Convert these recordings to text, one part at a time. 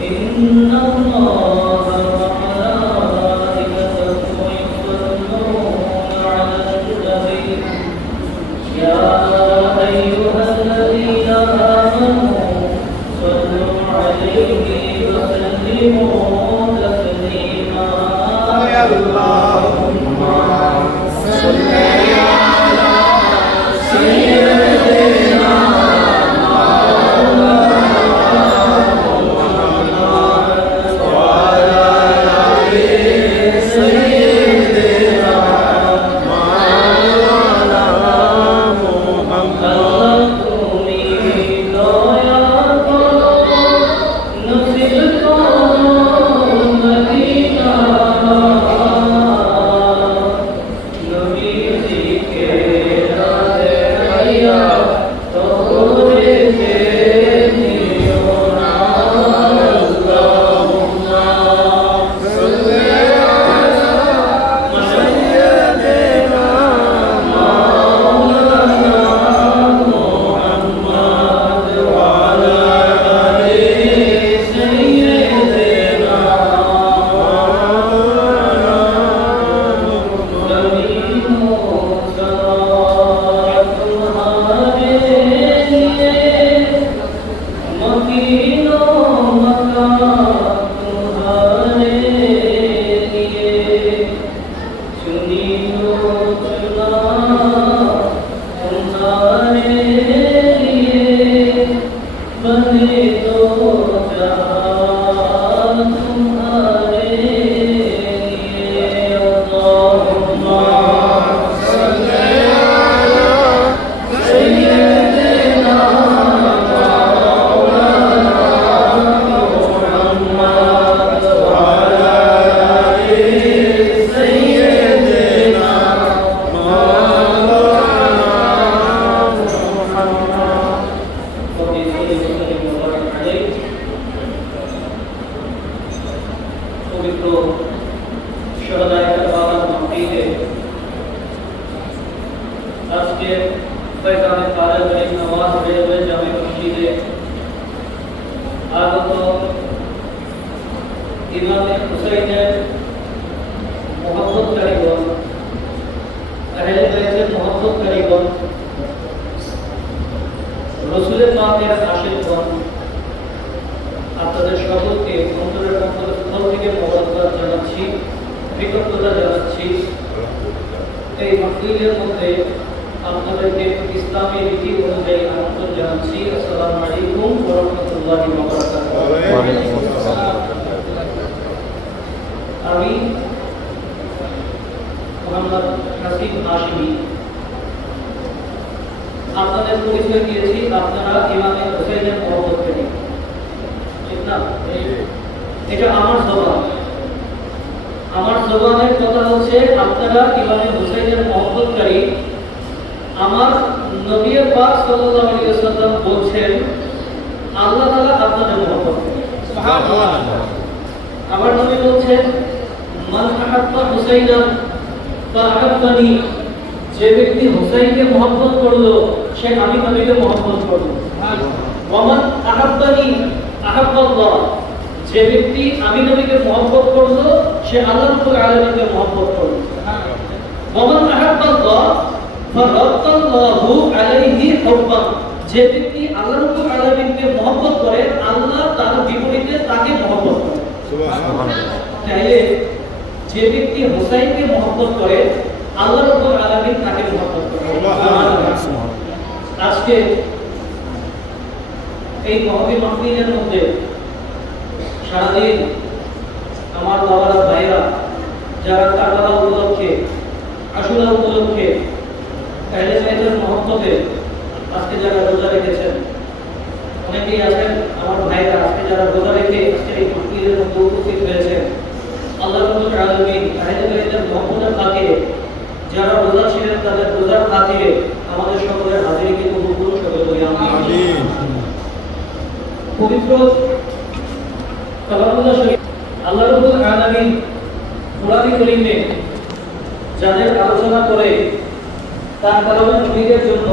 إن الله وملائكته يصلون على النبي يا أيها الذين آمنوا صلوا عليه وسلموا تسليما اللهم صل على سيدنا আপনাদের সকলকে অন্তরের অন্তরস্থল থেকে মোবারকবাদ জানাচ্ছি, কৃতজ্ঞতা জানাচ্ছি। এই মাহফিলের মধ্যে আপনাদেরকে ইসলামী রীতি অনুযায়ী আমন্ত্রণ জানাচ্ছি। আসসালামু আলাইকুম ওয়া রাহমাতুল্লাহি ওয়া বারাকাতুহু। আমি মোহাম্মদ হাসিব হাশমি আপনাদের পরিচয় দিয়েছি, আপনারা ইমামে হুসাইনের মহব্বত করেন, ঠিক না? এটা আমার জবান, আমার জবানের কথা হচ্ছে আপনারা ইমামে হুসাইনের মহব্বতকারী। আমার নবী পাক সাল্লাল্লাহু আলাইহি ওয়াসাল্লাম বলছেন আল্লাহ তাআলা আপনাদের মহব্বত করেন। সুবহানাল্লাহ। আমার নবী বলছেন মান আহাব্বা হুসাইনান ফাআহাব্বানি, যে ব্যক্তি হুসাইনকে মহব্বত করলো সে আমি নবীকে মহব্বত করলো। ওয়া মান আহাব্বানি আহাব্বাল্লাহ, যে ব্যক্তি আমি নবীকে মহব্বত করলো সে আল্লাহ রাব্বুল আলামিনকে মহব্বত করলো। ওয়া মান আহাব্বাল্লাহ ফারাদ্দাল্লাহু আলাইহি হুব্বান, যে ব্যক্তি আল্লাহ রাব্বুল আলামিনকে মহব্বত করে আল্লাহ তার বিপরীতে তাকে মহব্বত করে। সুবহানাল্লাহ। তাহলে যে ব্যক্তি হুসাইনকে মহব্বত করে আল্লাহ রাব্বুল আলামিন তাকে মহব্বত করে। সুবহানাল্লাহ। আজকে এই মাহফিলের মধ্যে সারাদিন আমার বাবারা ভাইরা যারা কারবালা উপলক্ষে, আশুরা উপলক্ষে, আহলে বাইতের মহব্বতে আজকে যারা রোজা রেখেছেন, অনেকেই আছেন আমার ভাইরা আজকে যারা রোজা রেখে আজকে এই মাহফিলের মধ্যে উপস্থিত হয়েছেন। আল্লাহ রাব্বুল আলামিন আহলে বাইতের মহব্বতের খাতিরে যারা রোজা ছিলেন তাদের রোজার খাতিরে আমাদের সকলের হাজিরিকে কবুল করুন, সকলে বলি আমিন। পবিত্র কালামুল্লাহ শরীফ আল্লাহ রাব্বুল আলামিন কুরআন কারীমে যাদের আলোচনা করে তার কালামে মুজিদের জন্য,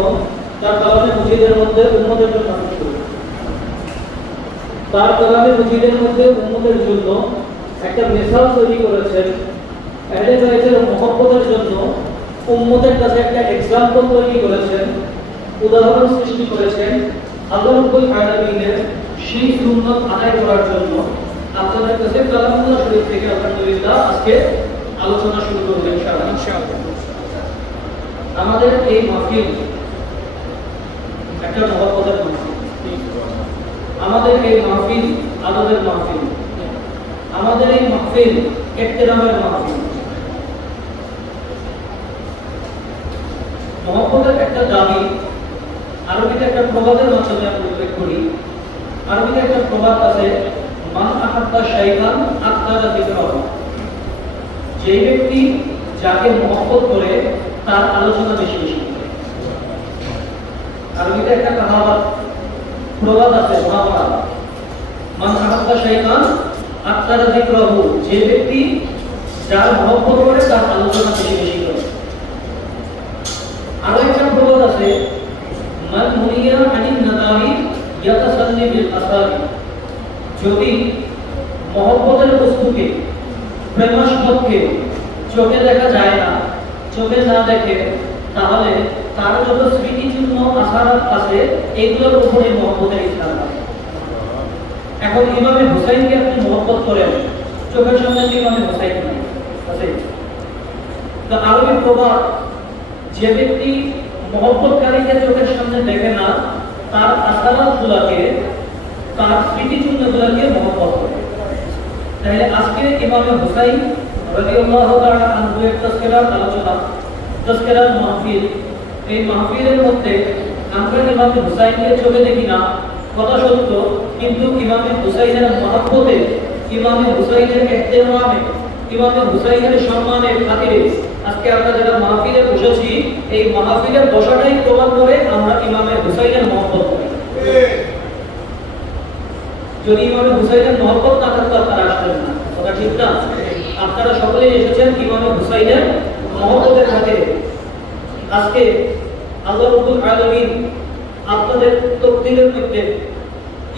তার কালামে মুজিদের মধ্যে উম্মতের জন্য তার কালামে মজিদের মধ্যে উম্মতের জন্য একটা মিসাল তৈরি করেছেন, আহলে বাইতের মহব্বতের জন্য উম্মতের কাছে একটা এক্সাম্পল তৈরি করেছেন, উদাহরণ সৃষ্টি করেছেন। আল্লাহ রাব্বুল আলামিনের সেই সুন্নাত আদায় করার জন্য আপনাদের কাছে কালামুল্লাহ শরীফ থেকে আলহামদুলিল্লাহ আজকে আলোচনা শুরু করব ইনশাআল্লাহ। আমাদের এই মাহফিল একটা মহব্বতের মাহফিল, আমাদের এই মাহফিল আদবের মাহফিল, আমাদের এই মাহফিল ইহতিরামের মাহফিল। মহব্বতের একটা দাবি আরবিতে একটা প্রবাদের মাধ্যমে আমরা উল্লেখ করি। আরবিতে একটা প্রবাদ আছে, মান আহাব্বা শাইআন আকতারা যিকরাহু। যে ব্যক্তি যাকে মহব্বত করে তার আলোচনা বেশি বেশি করে। আরবিতে একটা কাহাওয়াত প্রবাদ আছে, মহাভারত, মান আহাব্বা শাইআন আকতারা যিকরাহু। যে ব্যক্তি যার মহব্বত করে তার আলোচনা বেশি বেশি করে। আরো একটা প্রবাদ আছে, মান মুনিয়া আনিন নাদারি ইয়াতাসাল্লি বিল আসারি। যদি মহব্বতের বস্তুকে, প্রেমাস্পদকে চোখে দেখা যায় না, চোখে না দেখে, তাহলে তার যত স্মৃতিচিহ্ন আসারাত আছে এগুলোর উপরে মহব্বতের ইসলাম আছে। এখন ইমামে হুসাইনকে আপনি মহব্বত করেন, চোখের সামনে ইমামে হুসাইন আছে। তো আরবি প্রবাদ, যে ব্যক্তি মহব্বতকারীকে চোখের সামনে দেখে না, তার আসারাতগুলোকে, তার স্মৃতিচিহ্নগুলোকে মহব্বত করে। তাহলে আজকে ইমামে হুসাইন রাদিয়াল্লাহু তাআলা আনহু এর তাজকিরার আলোচনা, তাজকিরার মাহফিল। এই মাহফিলের মধ্যে আমরা ইমামে হুসাইনকে চোখে দেখি না, কথা সত্য, কিন্তু ইমামে হুসাইনের মহব্বতে, ইমামে হুসাইনের ইহতিরামে, ইমামে হুসাইনের সম্মানের খাতিরে আজকে আমরা যারা মাহফিলে বসেছি, এই মাহফিলের বসাটাই প্রমাণ করে আমরা ইমামে হুসাইনের মহব্বত করি। যদি ইমামে হুসাইনের মহব্বত না থাকতো আপনারা আসতেন না, কথা ঠিক না? আপনারা সকলেই এসেছেন ইমামে হুসাইনের মহব্বতের খাতিরে। আজকে আল্লাহ রাব্বুল আলামিন আপনাদের তাকদীরের মধ্যে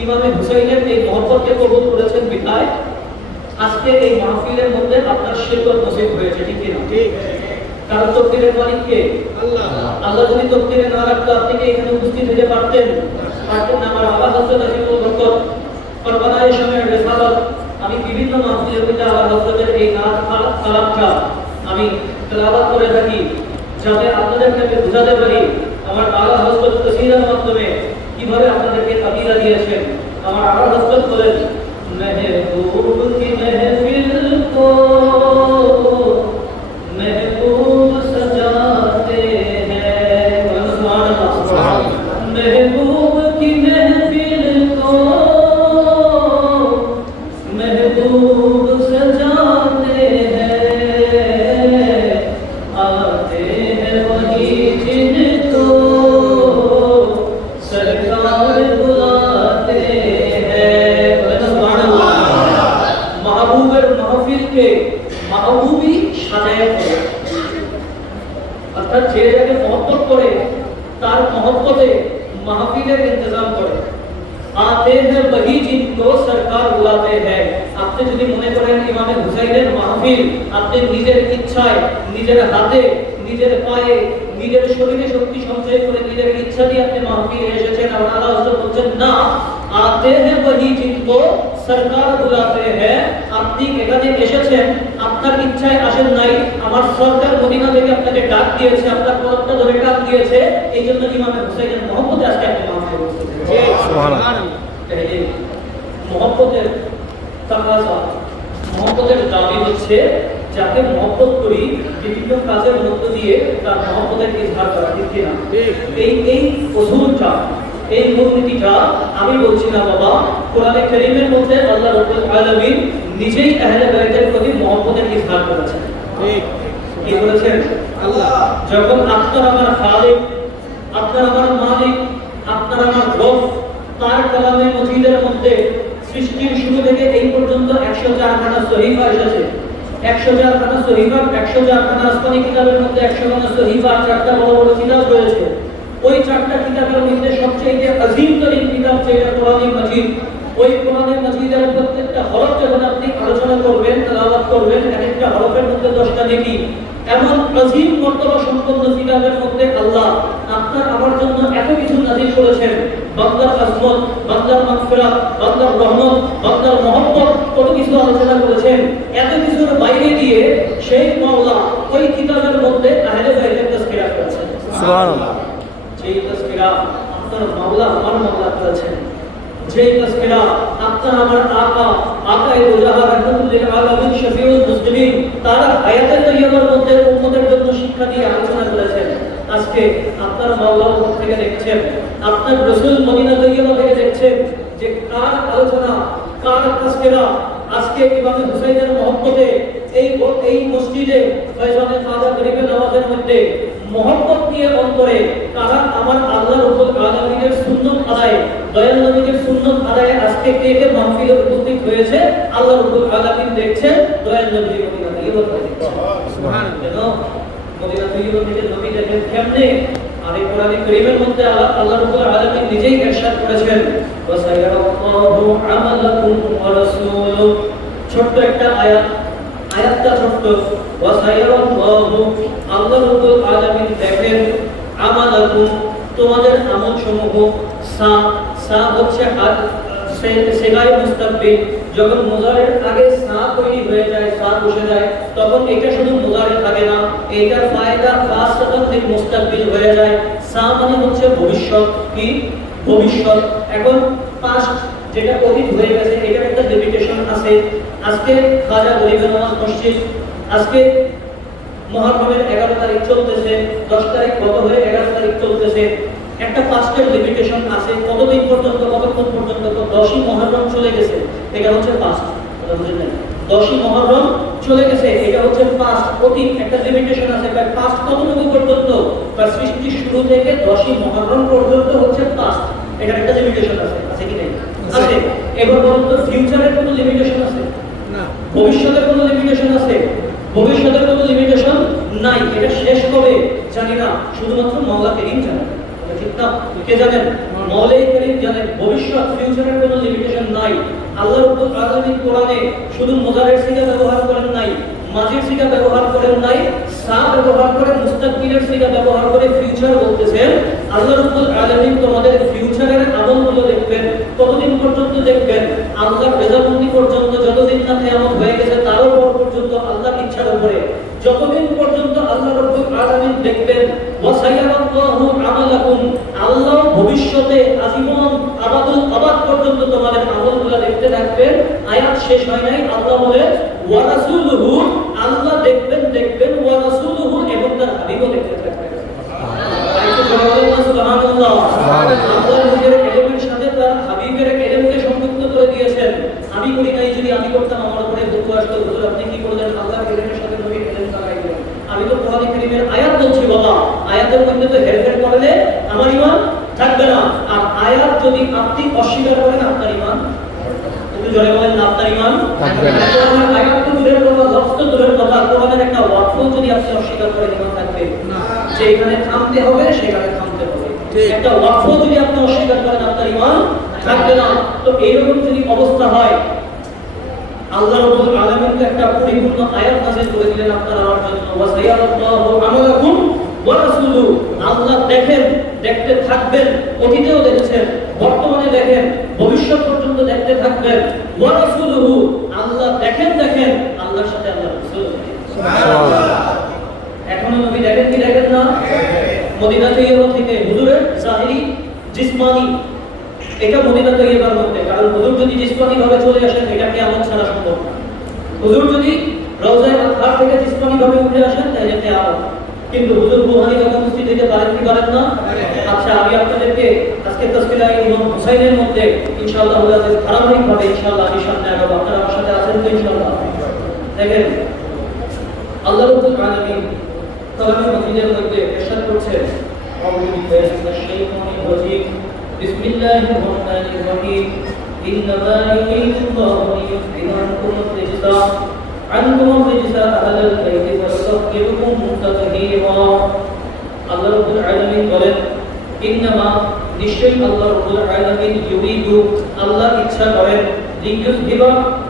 ইমামে হুসাইনের এই মহব্বতকে কবুল করেছেন বিধায় আজকে এই মাহফিলের মধ্যে আপনার শিরকত নসিব হয়েছে, ঠিক কি না? ঠিক। কারণ তাকদীরের মালিক কে? আল্লাহ। আল্লাহ যদি তাকদীরে না রাখতো আপনি কি এখানে উপস্থিত হতে পারতেন? পারতেন না। আমার আল্লাহ হযরত আজিমুল বরকত পরবানায়ে শামের রিসালাত, আমি বিভিন্ন মাহফিলের মধ্যে আল্লাহ হযরতের এই নাত কালামটা আমি তেলাওয়াত করে থাকি, যাতে আপনাদেরকে আমি বুঝাতে পারি আমার আল্লাহ হযরত তাসিরের মাধ্যমে কিভাবে আপনাদেরকে তাকিরা দিয়েছেন। আমার আল্লাহ হযরত বলেন, महबूब की महफिल को महबूब सजाते हैं। महबूब की महफिल को महबूब सजाते हैं, आते हैं वही जिनको सरकार बुलाते हैं। মাহবুবের মাহফিলকে মাহবুবই সাজায় করে, অর্থাৎ যে যাকে মহব্বত করে তার মহব্বতে মাহফিলের ইন্তজাম করে। আতে हैं वही जिनको सरकार बुलाते हैं। আপনি যদি মনে করেন ইমামে হুসাইনের মাহফিল আপনি নিজের ইচ্ছায়, নিজের হাতে, নিজের পায়ে, নিজের শরীরে শক্তি সঞ্চয় করে নিজের ইচ্ছা দিয়ে আপনি মাহফিলে এসেছেন, আর আল্লাহ হযরত বলছেন না, आते हैं वही जिनको सरकार बुलाते हैं। আপনি এখানে এসেছেন আপনার ইচ্ছায় আসেন নাই, আমার সরকার মদিনা থেকে আপনাকে ডাক দিয়েছে, আপনার পদটা ধরে ডাক দিয়েছে, এই জন্য ইমামে হুসাইনের মহব্বতে আজকে আপনি মাহফিলে বসেছেন। সুবহানাল্লাহ। তাহলে মহব্বতের তাকাজা, মহব্বতের দাবি হচ্ছে যাকে মহব্বত করি বিভিন্ন কাজের মধ্য দিয়ে তার মহব্বতের ইজহার করা, ঠিক কিনা? এই উসুলটা, এই মূলনীতিটা আমি বলছি না বাবা, কোরআনে কারীমের মধ্যে আল্লাহ রাব্বুল আলামিন নিজেই আহলে বাইতের প্রতি মহব্বতের ইজহার করেছেন। ঠিক। কি বলেছেন? আল্লাহ যখন আপনার আমার খালিক, আপনার আমার মালিক, আপনার আমার রব, তার কালামে মজিদের মধ্যে সৃষ্টির শুরু থেকে এই পর্যন্ত 104 খানা সহিফা এসেছে। 104 খানা সহিফা, 104 খানা আসমানি কিতাবের মধ্যে 100 খানা সহিফা, 4টা বড় বড় কিতাব রয়েছে। ওই 4টা কিতাবের মধ্যে সবচেয়ে আযীম তরিন কিতাব যেটা কোরআন মাজিদ, ওই কোরআনের মাজিদের প্রত্যেকটা হরফ যখন আপনি আলোচনা করবেন, তেলাওয়াত করবেন, একটা হরফের মধ্যে 10টা নেকি। এমন আজিম মর্তবা সম্পন্ন কিতাবের মধ্যে আল্লাহ আপনার আমার জন্য এত কিছু নাযিল করেছেন। বান্দার আজমত, বান্দার মাগফিরাত, বান্দার রহমত, বান্দার মহব্বত, কত কিছু আলোচনা করেছেন। এত কিছুর বাইরে দিয়ে সেই মাওলা ওই কিতাবের মধ্যে আহলে বাইতের তাজকিরা করেছেন। সুবহানাল্লাহ। সেই তাজকিরা আপনার মাওলা আমার মাওলা করেছেন। যেই তাজকিরা আপনার আমার আকায়ে দুজাহান রাহমাতুল আলামিন শফিউল মুসলিমিন তার আয়াতে তাইয়্যিবার মধ্যে উম্মতের জন্য শিক্ষা দিয়ে আলোচনা করেছেন। আজকে আপনার মাওলা উপর থেকে দেখছেন, আপনার রাসূল মদিনা তাইয়্যিবা থেকে দেখছেন যে কার আলোচনা, কার তাজকিরা আজকে ইমাম হুসাইনের মহব্বতে এই মসজিদে ফয়জানে খাজা গরিবে নওয়াজের মধ্যে মহব্বত নিয়ে অন্তরে কারা আমার আল্লাহ রাব্বুল আলামিনের সুন্নাত আদায়, দয়াল নবীর সুন্নাত আদায়ে আজকে কে কে মাহফিলে উপস্থিত হয়েছে আল্লাহ রাব্বুল আলামিন দেখছেন, দয়াল নবী মদিনা তাইয়্যিবা দেখছেন। সুবহানাল্লাহ। মদিনা তাইয়্যিবা থেকে নবী দেখেন কেমনে? আর এই কোরআনে কারীমের মধ্যে আল্লাহ রাব্বুল আলামিন নিজেই ইরশাদ করেছেন, ওয়া সায়ারাল্লাহু আমালাকুম ওয়া রাসূলুহু। ছোট্ট একটা আয়াতটা ছোট্ট। ওয়া সায়ারাল্লাহু, আল্লাহ রাব্বুল আলামিন দেখেন, আমালাকুম, তোমাদের আমলসমূহ। সা হচ্ছে সেগায়ে মুস্তাকবিল। যখন মুজারের আগে সা তৈরি হয়ে যায়, সা বসে যায়, তখন এটা শুধু মুজারে থাকে না, এটার ফায়দা খাসতান লিল মুস্তাকবিল হয়ে যায়। সা মানে হচ্ছে ভবিষ্যৎ। কি? ভবিষ্যৎ। এখন পাস্ট যেটা অতীত হয়ে গেছে, এটার একটা লিমিটেশন আছে। আজকে খাজা গরিবে নওয়াজ মসজিদ আজকে মুহররমের 11 তারিখ চলতেছে, 10 তারিখ গত হয়ে 11 তারিখ চলতেছে। একটা পাস্টের লিমিটেশন আছে, কতদিন পর্যন্ত, কতক্ষণ পর্যন্ত। তো 10ই মুহররম চলে গেছে, এটা হচ্ছে পাস্ট। কথা বুঝেন না? 10ই মুহররম চলে গেছে, এটা হচ্ছে পাস্ট। অতীত একটা লিমিটেশন আছে, বাট পাস্ট কতটুকু পর্যন্ত? বা সৃষ্টি শুরু থেকে 10ই মুহররম পর্যন্ত হচ্ছে পাস্ট। এটা একটা লিমিটেশন আছে, আছে কি নাই? আছে। এবার বলুন তো, ফিউচারের কোনো লিমিটেশন আছে? না। ভবিষ্যতের কোনো লিমিটেশন আছে? ভবিষ্যতের কোনো লিমিটেশন নাই। এটা শেষ কবে জানি না, শুধুমাত্র মাওলা করিম জানেন। ঠিক না? কে জানেন? মাওলাই করিম জানেন। ভবিষ্যৎ, ফিউচারের কোনো লিমিটেশন নাই। আল্লাহ রাব্বুল আলামিন কোরআনে শুধু মুজারের সিগা ব্যবহার করেন নাই, মাজির সিগা ব্যবহার করেন নাই, সা ব্যবহার করে, মুস্তাকবিলের সিগা ব্যবহার করে ফিউচার বলতেছেন। আল্লাহ রাব্বুল আলামিন তোমাদের ফিউচারের আমলগুলো দেখবেন। কতদিন পর্যন্ত দেখবেন? আল্লাহর রেজাবন্দি পর্যন্ত, যতদিন না কিয়ামত হয়ে গেছে তারও পর পর্যন্ত আল্লাহর ইচ্ছার উপরে যতদিন পর্যন্ত আল্লাহ রাব্বুল আলামিন দেখবেন। ওয়া সায়ারাল্লাহু আমালাকুম, আল্লাহ ভবিষ্যতে আজীবন আবাদুল আবাদ পর্যন্ত তোমাদের আমলগুলো দেখতে থাকবেন। আয়াত শেষ হয় নাই, আল্লাহ বলে ওয়া রাসূলুহু, আল্লাহ দেখবেন, ওয়া রাসূলুহু, এবং তার হাবিবও দেখতে থাকবেন। সুবহানাল্লাহ। আল্লাহ নিজের ইলমের সাথে তার হাবিবের ইলমকে সংযুক্ত করে দিয়েছেন। আমি করি নাই, যদি আমি করতাম আমার উপরে দুঃখ আসতো, হুজুর আপনি কি করলেন? আল্লাহর ইলমের সাথে নবীর ইলম লাগাই দিলেন। আমি তো কোরআন কারীমের আয়াত বলছি বাবা, আয়াতের মধ্যে তো হেরফের করলে আমার ঈমান থাকবে না। আর আয়াত যদি আপনি অস্বীকার করেন, আপনার ঈমান, একটু জোরে বলেন, আপনার ঈমান থাকবে না। কোরআনের আয়াত তো দূরের কথা, লফজ তো দূরের কথা, কোরআনের একটা ওয়াক্য যদি আপনি অস্বীকার করেন, ঈমান থাকবে না। যে এখানে থামতে হবে সেখানে থামতে হবে। একটা ওয়াক্য যদি আপনি অস্বীকার করেন, আপনার ঈমান থাকবে না। তো এইরকম যদি অবস্থা হয়, আল্লাহ রাব্বুল আলামিন একটা পরিপূর্ণ আয়াত নাযিল করে দিলেন আপনার আমার জন্য। ওয়া সায়ারাল্লাহু আমালাকুম ওয়া রাসূলুহু, আল্লাহ দেখেন, দেখতে থাকবেন। অতীতেও দেখেছেন, বর্তমানে দেখেন, ভবিষ্যৎ পর্যন্ত দেখতে থাকবেন। ওয়া রাসূলুহু, আল্লাহ দেখেন, আল্লাহর সাথে আল্লাহ রাসূল। সুবহানাল্লাহ। এখনো নবী দেখেন কি দেখেন না? মদিনা তাইয়্যিবা থেকে হুজুরের জাহিরি জিসমানি, এটা মদিনা তাইয়্যিবার মধ্যে। কারণ হুজুর যদি জিসমানি ভাবে চলে আসেন, এটা কিয়ামত ছাড়া সম্ভব না। হুজুর যদি রওজায়ে আতহার থেকে জিসমানি ভাবে উঠে আসেন, তাহলে কিয়ামত। কিন্তু হুজুর রূহানি ভাবে উপস্থিত হতে পারেন কি পারেন না? আচ্ছা, আমি আপনাদেরকে আজকে তাসকিরা ইমাম হুসাইনের মধ্যে ইনশাআল্লাহ ধারাবাহিকভাবে ইনশাআল্লাহ আমি সামনে আগাবো। আপনারা আমার সাথে আছেন তো ইনশাআল্লাহ? দেখেন, আল্লাহ রাব্বুল আলামিন কালামে মাজিদের মধ্যে ইরশাদ করছেন, আউযু বিল্লাহি মিনাশ শাইতানির রাজীম, বিসমিল্লাহির রহমানির রহিম, ইন্নামা ইউরিদুল্লাহু লিইয়ুযহিবাকুম الرجس أهل البيت ويطهركم تطهيرا। আল্লাহ রাব্বুল আলামিন বলেন, ইন্নামা, নিশ্চয়ই আল্লাহ রাব্বুল আলামিন ইউরিদু আল্লাহ ইচ্ছা করেন লিইয়ুযহিবা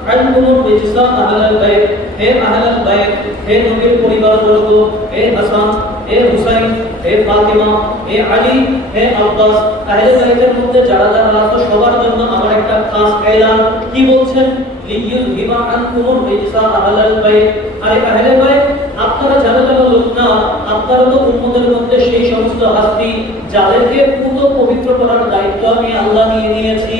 আনকুমুর রিজসা আহলাল বাইত হে আহলাল বাইত হে নবীর পরিবারবর্গ হে হাসান হে হুসাইন হে ফাতিমা হে আলী হে আব্বাস আহলে বাইতের মধ্যে যারা যারা আছে সবার জন্য আমার একটা খাস এলান কি বলছেন লিইয়ুযহিবা আনকুমুর রিজসা আহলাল বাইত আরে আহলে বাইত আপনারা যারা যারা লোক না আপনারা তো উম্মতের মধ্যে সেই সমস্ত হাস্তি যাদেরকে পুত পবিত্র করার দায়িত্ব আমি আল্লাহ নিয়ে নিয়েছি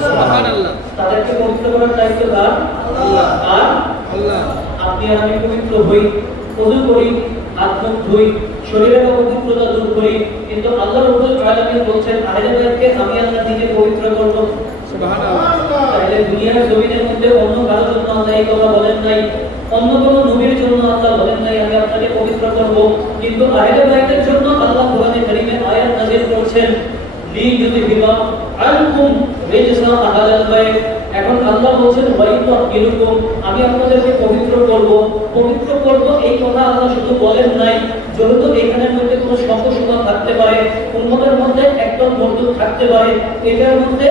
সুবহানাল্লাহ তাদেরকে পবিত্র করার দায়িত্ব কার আল্লাহ আর আল্লাহ আপনি আর আমি পবিত্র হই ওযু করি হাত মুখ ধুই শরীরের অপবিত্রতা দূর করি কিন্তু আল্লাহ রাব্বুল আলামিন বলছেন আহলে বাইতকে আমি আল্লাহ নিজে পবিত্র করব সুবহানাল্লাহ তাহলে দুনিয়ার জমিনের মধ্যে অন্য কারোর জন্য আল্লাহ এই কথা বলেন নাই অন্য কোন নবীর জন্য আল্লাহ বলেন নাই আমি আপনাকে পবিত্র করব কিন্তু আহলে বাইতের জন্য আল্লাহ কোরআনে কারীমে আয়াত নাযিল করেছেন লিইয়ুযহিবা আনকুম রিজসা আহলাল বাইত এখন আল্লাহ বলেন ওয়াইতাহিরুকুম আমি আপনাদেরকে পবিত্র করব এই কথা আল্লাহ শুধু বলেন নাই যেহেতু এখানের মধ্যে কোনো সমস্যা থাকতে পারে উম্মতের মধ্যে একদম বন্ধু থাকতে পারে এটার মধ্যে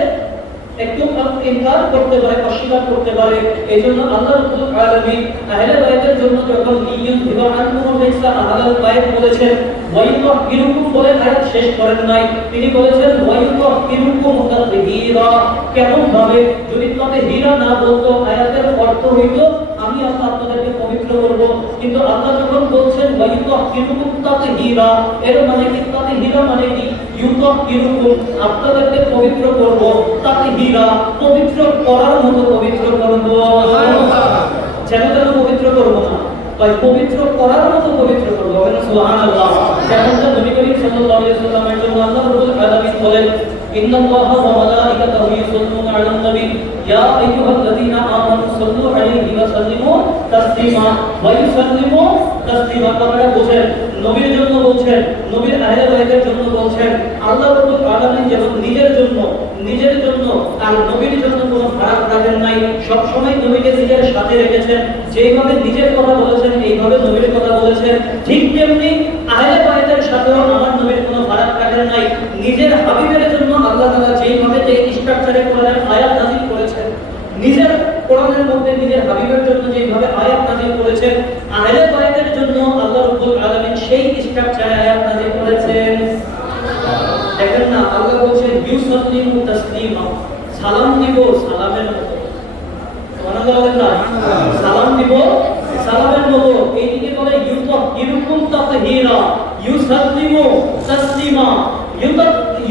একটু ইনকার করতে পারে অস্বীকার করতে পারে এইজন্য আল্লাহ রাব্বুল আলামিন আহলে বাইতের জন্য যখন লিইয়ুযহিবা আনকুম রিজসা আহলাল বাইত বলেছেন ওয়াইতাহিরুকুম বলে আয়াত শেষ করেন নাই তিনি বলেছেন ওয়াইতাহিরুকুম তাতহীরা কেমন ভাবে যদি তাতহীরা না বলতো আয়াতের অর্থ হইতো আমি আল্লাহ আপনাদেরকে পবিত্র করব কিন্তু আল্লাহ যখন বলছেন ওয়াইতাহিরুকুম তাতহীরা এর মানে কি তাতহীরা মানে কি ইউতাহিরুকুম আপনাদেরকে পবিত্র করব তাতহীরা পবিত্র করার মতো পবিত্র করব যেন পবিত্র করব না ভাই পবিত্র করার মতো পবিত্র করব সুবহানাল্লাহ যেমনটা নবী করিম সাল্লাল্লাহু আলাইহি ওয়াসাল্লামের জন্য আল্লাহ রাব্বুল আলামিন বলেন ইন্নাল্লাহা ওয়া মালাইকাতাহু ইউসাল্লুনা আলান নবী ইয়া আইয়ুহাল্লাযীনা আমানু সাল্লু আলাইহি ওয়া সাল্লিমু তাসলিমা ওয়া ইউসাল্লিমু তাসলিমা আপনারা বলেন নবীর জন্য বলছেন নবীর আহলে বাইতের জন্য বলছেন আল্লাহ রাব্বুল আলামিন যেমন নিজের জন্য আর নবীর জন্য কোনো ফারাক রাখেন নাই সব সময় নবীকে নিজের সাথে রেখেছেন যেইভাবে নিজের কথা বলেছেন এইভাবে নবীর কথা বলেছেন ঠিক তেমনি আহলে বাইতের সাথেও আমার নবীর কোনো ফারাক রাখেন নাই নিজের হাবিবের জন্য আল্লাহ তাআলা যেইভাবে যে স্ট্রাকচারে কোরআনের আয়াত নাযিল করেছেন নিজের কোরআনের মধ্যে নিজের হাবিবের জন্য যেভাবে আয়াত নাযিল করেছেন আহলে বাইতের জন্য আল্লাহ রাব্বুল আলামিন সেই স্ট্রাকচারে আয়াত নাযিল করেছেন দেখেন না আল্লাহ বলেন ইউসাল্লিমু তাসলিমা সালাম দিব সালামের মতো সুবহানাল্লাহ না সালাম দিব সালামের মতো এইদিকে বলে ইউতাহিরুকুম তাতহীরা ইউসাল্লিমু তাসলিমা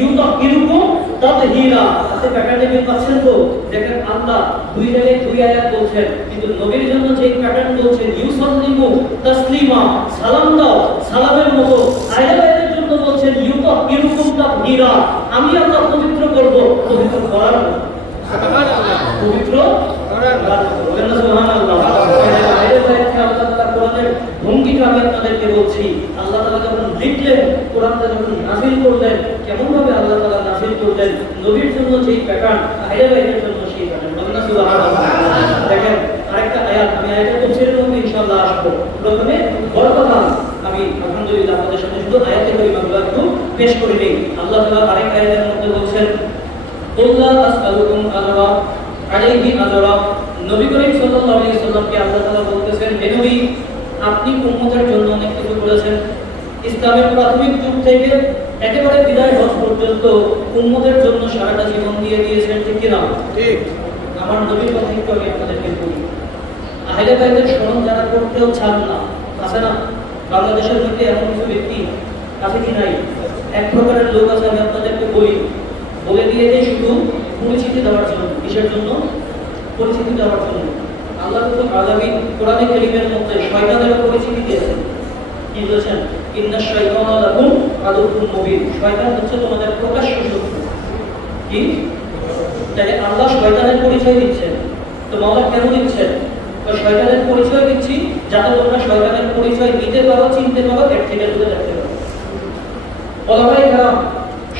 ইউতাহিরুকুম তাতহীরা আপনি প্যাটার্নে কি পাচ্ছেন তো দেখেন আল্লাহ দুই জায়গায় দুই আয়াত বলছেন কিন্তু নবীর জন্য যে প্যাটার্ন বলছেন ইউসাল্লিমু তাসলিমা সালাম দাও সালামের মতো আহলে বাইতের জন্য বলছেন ইউতাহিরুকুম তাতহীরা আমি আল্লাহ পবিত্র করব পবিত্র করার সুবহানাল্লাহ পবিত্র করার বলেন সুবহানাল্লাহ আহলে বাইতকে আল্লাহ তাআলা কোরআনের ভঙ্গিটা আমি আপনাদেরকে বলছি আল্লাহ তাআলা যখন লিখলেন কোরআনটা যখন নাযিল করলেন কেমন ভাবে আল্লাহ তাআলা নাযিল করলেন নবীর জন্য যেই প্যাটার্ন আহলে বাইতের জন্য সেই প্যাটার্ন বলেন সুবহানাল্লাহ দেখেন আরেকটা আয়াত আমি আয়াতের তাফসীরের মধ্যে ইনশাআল্লাহ আসবো প্রথমে বড় কথা আমি আলহামদুলিল্লাহ আপনাদের সামনে শুধু আয়াতের পরিমাণগুলো একটু পেশ করে দেই আল্লাহ তাআলা আরেক আয়াতের মধ্যে বলছেন কুল্লা আসআলুকুম আলাইহি আজরা নবী করিম সাল্লাল্লাহু আলাইহি ওয়াসাল্লামকে আল্লাহ তাআলা বলতেছেন হে নবী আপনি উম্মতের জন্য অনেক কিছু করেছেন ইসলামের প্রাথমিক যুগ থেকে একেবারে বিদায় হজ পর্যন্ত উম্মতের জন্য সারাটা জীবন দিয়ে দিয়েছেন ঠিক কি না ঠিক আমার নবীর কথা একটু আমি আপনাদেরকে বলি আহলে বাইতের স্মরণ যারা করতেও চান না আছে না বাংলাদেশের মধ্যে এমন কিছু ব্যক্তি আছে কি নাই এক প্রকারের লোক আছে আমি আপনাদেরকে বলে দিয়ে যে শুধু পরিচিতি দেওয়ার জন্য কিসের জন্য পরিচিতি দেওয়ার জন্য আল্লাহ রাব্বুল আলামিন কোরআনে কারীমের মধ্যে শয়তানের পরিচিতি দিয়েছেন কি বলেছেন ইন্নাশ শাইতানা লাকুম আদুউম মুবিন শয়তান হচ্ছে তোমাদের প্রকাশ্য শত্রু কি তাহলে আল্লাহ শয়তানের পরিচয় দিচ্ছেন তো মাওলা কেন দিচ্ছেন তো শয়তানের পরিচয় দিচ্ছি যাতে তোমরা শয়তানের পরিচয় দিতে পারো চিনতে পারো প্র্যাকটিক্যাল করে দেখতে পারো ওলামায়ে কেরাম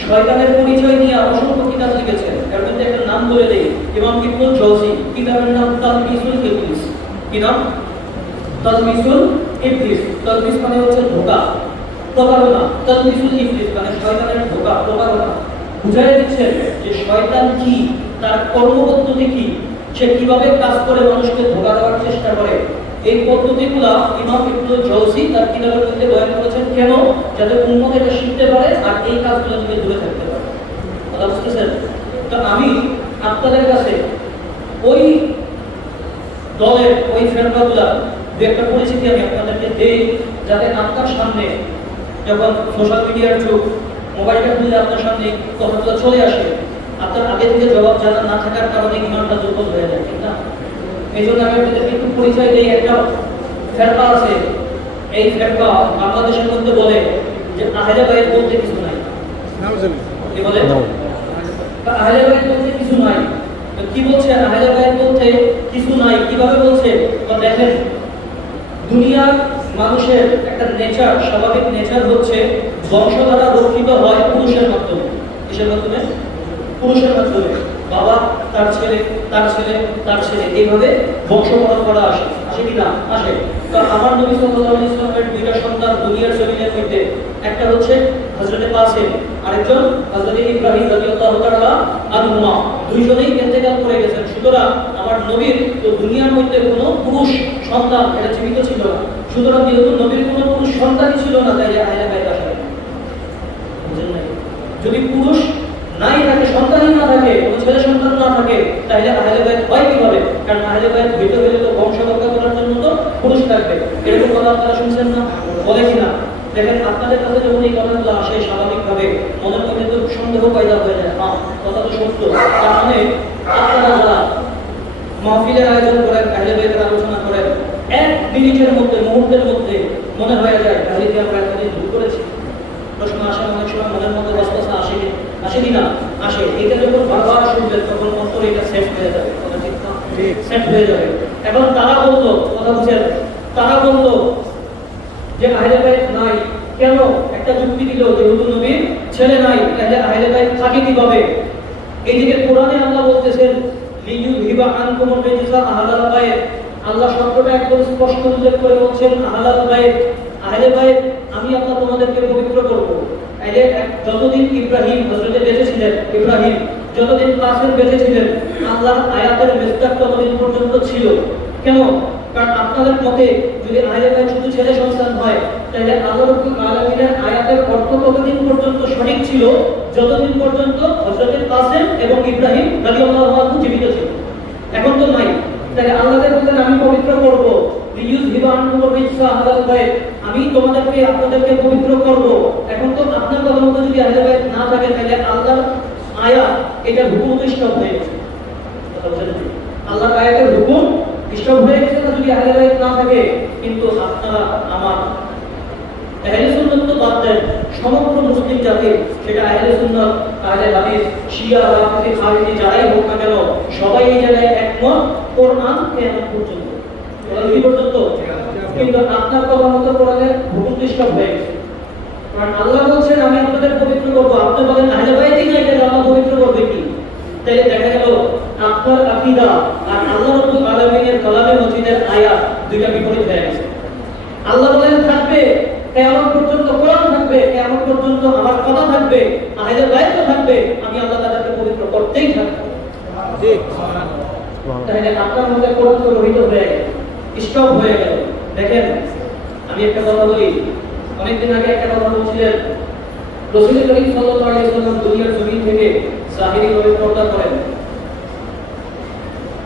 শয়তানের পরিচয় নিয়ে অসংখ্য কিতাব লিখেছেন এর মধ্যে একটা নাম বলে দেই ইমাম ইবনুল জাওজি কিতাবের নাম তালবিসুল ইবলিস কি নাম তালবিসুল ইবলিস তালবিস মানে হচ্ছে ধোঁকা প্রতারণা তালবিসুল ইবলিস মানে শয়তানের ধোঁকা প্রতারণা বুঝাই দিচ্ছেন যে শয়তান কি, তার কর্মপদ্ধতি কি, সে কিভাবে কাজ করে মানুষকে ধোঁকা দেওয়ার চেষ্টা করে। এই পদ্ধতিগুলা ইমাম ইবনে জাওজি তার কিতাবের মধ্যে বয়ান করেছেন, কেন? যাতে উম্মত এটা শিখতে পারে আর এই কাজগুলো থেকে দূরে থাকতে পারে। কথা বুঝতেছেন? তো আমি আপনাদের কাছে ওই দলের ওই ফেরকাগুলা দু একটা পরিচিতি আমি আপনাদেরকে দেই, যাতে আপনার সামনে যখন সোশ্যাল মিডিয়ার যুগ, মোবাইলটা খুললে আপনার সামনে কথাগুলো চলে আসে, আপনার আগে থেকে জবাব জানা না থাকার কারণে ইমানটা দুর্বল হয়ে যায়, ঠিক না? এই জন্য আমি আপনাদেরকে একটু পরিচয় দিই। একটা ফেরকা আছে, এই ফেরকা বাংলাদেশের মধ্যে বলে যে আহলে বাইত বলতে কিছু নাই। কি বলে? আহলে বাইত বলতে কিছু নাই। কি বলছে? আহলে বাইত বলতে কিছু নাই। কিভাবে বলছে? দেখেন, দুনিয়ার মানুষের একটা নেচার, স্বাভাবিক নেচার হচ্ছে বংশধারা রক্ষিত হয় পুরুষের মাধ্যমে। কিসের মাধ্যমে? পুরুষের মাধ্যমে। বাবা তার ছেলে, তার ছেলে, তার ছেলে, এইভাবে বংশ পরম্পরা আসে। আসে কি না? আসে। কারণ আমার নবী সাল্লাল্লাহু আলাইহি ওয়াসাল্লামের দুইটা সন্তান দুনিয়ার জমিনের মধ্যে, একটা হচ্ছে হযরত কাসিম, আরেকজন হযরত ইব্রাহিম রাদিয়াল্লাহু তাআলা আনহুমা। দুইজনেই ইন্তেকাল করে গেছেন। সুতরাং আমার নবীর তো দুনিয়ার মধ্যে কোনো পুরুষ সন্তান এটা জীবিত ছিল না। সুতরাং যেহেতু নবীর কোনো পুরুষ সন্তানই ছিল না, তাই আহলে বাইত আসে। বুঝেন নাই? যদি পুরুষ নাই থাকে, সন্তানই না থাকে, কোনো ছেলে সন্তান না থাকে, তাহলে আহলে বাইত হয় কিভাবে? কারণ আহলে বাইত হইতে হলে তো বংশ রক্ষা করার জন্য তো পুরুষ থাকবে। এরকম কথা আপনারা শুনছেন না? বলে কিনা? দেখেন, আপনাদের কাছে যখন এই কথাগুলো আসে, স্বাভাবিকভাবে মনের মধ্যে তো সন্দেহ পয়দা হয়ে যায়। হ্যাঁ, কথা তো সত্য। তার মানে আপনারা যারা মাহফিলের আয়োজন করেন, আহলে বাইতের আলোচনা করেন, এক মিনিটের মধ্যে, মুহূর্তের মধ্যে মনে হয়ে যায় তাহলে কি আমরা এতদিন ভুল করেছি? প্রশ্ন আসে, অনেক সময় মনের মধ্যে বাসবাসা আসে, আসে কি না? আসে। এটা যখন বারবার শুনবেন তখন অন্তরে এটা সেট হয়ে যাবে। কথা ঠিক না? সেট হয়ে যাবে। এখন তারা বলতো, কথা বুঝেন, তারা বলতো যে আহলে বাইত নাই। কেন? একটা যুক্তি দিল, যেহেতু নবীর ছেলে নাই, তাহলে আহলে বাইত থাকে কিভাবে? এইদিকে কোরআনে আল্লাহ বলতেছেন লিইউযহিবা আনকুম রিজসা আহলাল বাইত। আল্লাহ শব্দটা একদম স্পষ্ট উল্লেখ করে বলছেন আহলাল বাইত, আহলে বাইত, আমি আল্লাহ তোমাদেরকে পবিত্র করব। আইলে যতদিন ইব্রাহিম হযরত বেঁচে ছিলেন, ইব্রাহিম যতদিন কাসেম বেঁচে ছিলেন, আল্লাহর আয়াতের মেসদাক ততদিন পর্যন্ত ছিল। কেন? কারণ আপনাদের মতে যদি আহলে বাইত শুধু ছেলে সন্তান হয়, তাহলে আল্লাহ রাব্বুল আলামিনের আয়াতের অর্থ ততদিন পর্যন্ত সঠিক ছিল যতদিন পর্যন্ত হযরত কাসেম এবং ইব্রাহিম রাদিয়াল্লাহু আনহু জীবিত ছিল। এখন তো নাই। তাহলে আল্লাহ বললেন আমি পবিত্র করব, লিইউযহিবা আনকুম রিজসা আহলাল বাইত, আমি তোমাদেরকে, আপনাদেরকে পবিত্র করব। এখন তো আপনার কথা মতো যদি আহলে বাইত না থাকে, তাহলে আল্লাহর আয়াত এটা হুকুম স্টপ হয়ে গেছে। কথা বুঝেন? আল্লাহর আয়াতের হুকুম স্টপ হয়ে গেছে না যদি আহলে বাইত না থাকে। কিন্তু আপনারা আমার আহলে সুন্নাত তো বাদ দেন, সমগ্র মুসলিম জাতি, সেটা আহলে সুন্নাত, আহলে হাদিস, শিয়া, রাফিজি, খারিজি যারাই হোক না কেন, সবাই এই জায়গায় একমত, কোরআন কিয়ামত পর্যন্ত। কি পর্যন্ত? কিন্তু আপনার কথা মতো কোরআনের হুকুম স্টপ হয়ে গেছে। কারণ আল্লাহ বলছেন আমি আপনাদের পবিত্র করব, আপনি বলেন আহলে বাইতই নাই, তাহলে আল্লাহ পবিত্র করবে কি? তাহলে দেখা গেল আপনার আকীদা আর আল্লাহ রাব্বুল আলামিনের কালামে মজিদের আয়াত দুইটা বিপরীত হয়ে গেছে। আল্লাহ বলেন থাকবে কিয়ামত পর্যন্ত, কোরআন থাকবে কিয়ামত পর্যন্ত, আমার কথা থাকবে, আহলে বাইত থাকবে, আমি আল্লাহ তাদেরকে পবিত্র করতেই থাকব। ঠিক। তাহলে আপনার মধ্যে কোরআন তো রহিত হয়ে গেল, স্টপ হয়ে গেল। দেখেন, আমি একটা কথা বলি, অনেকদিন আগে একটা কথা বলছিলেন, রাসূল করিম সাল্লাল্লাহু আলাইহি ওয়াসাল্লাম দুনিয়ার জমিন থেকে জাহিরি ভাবে পর্দা করেন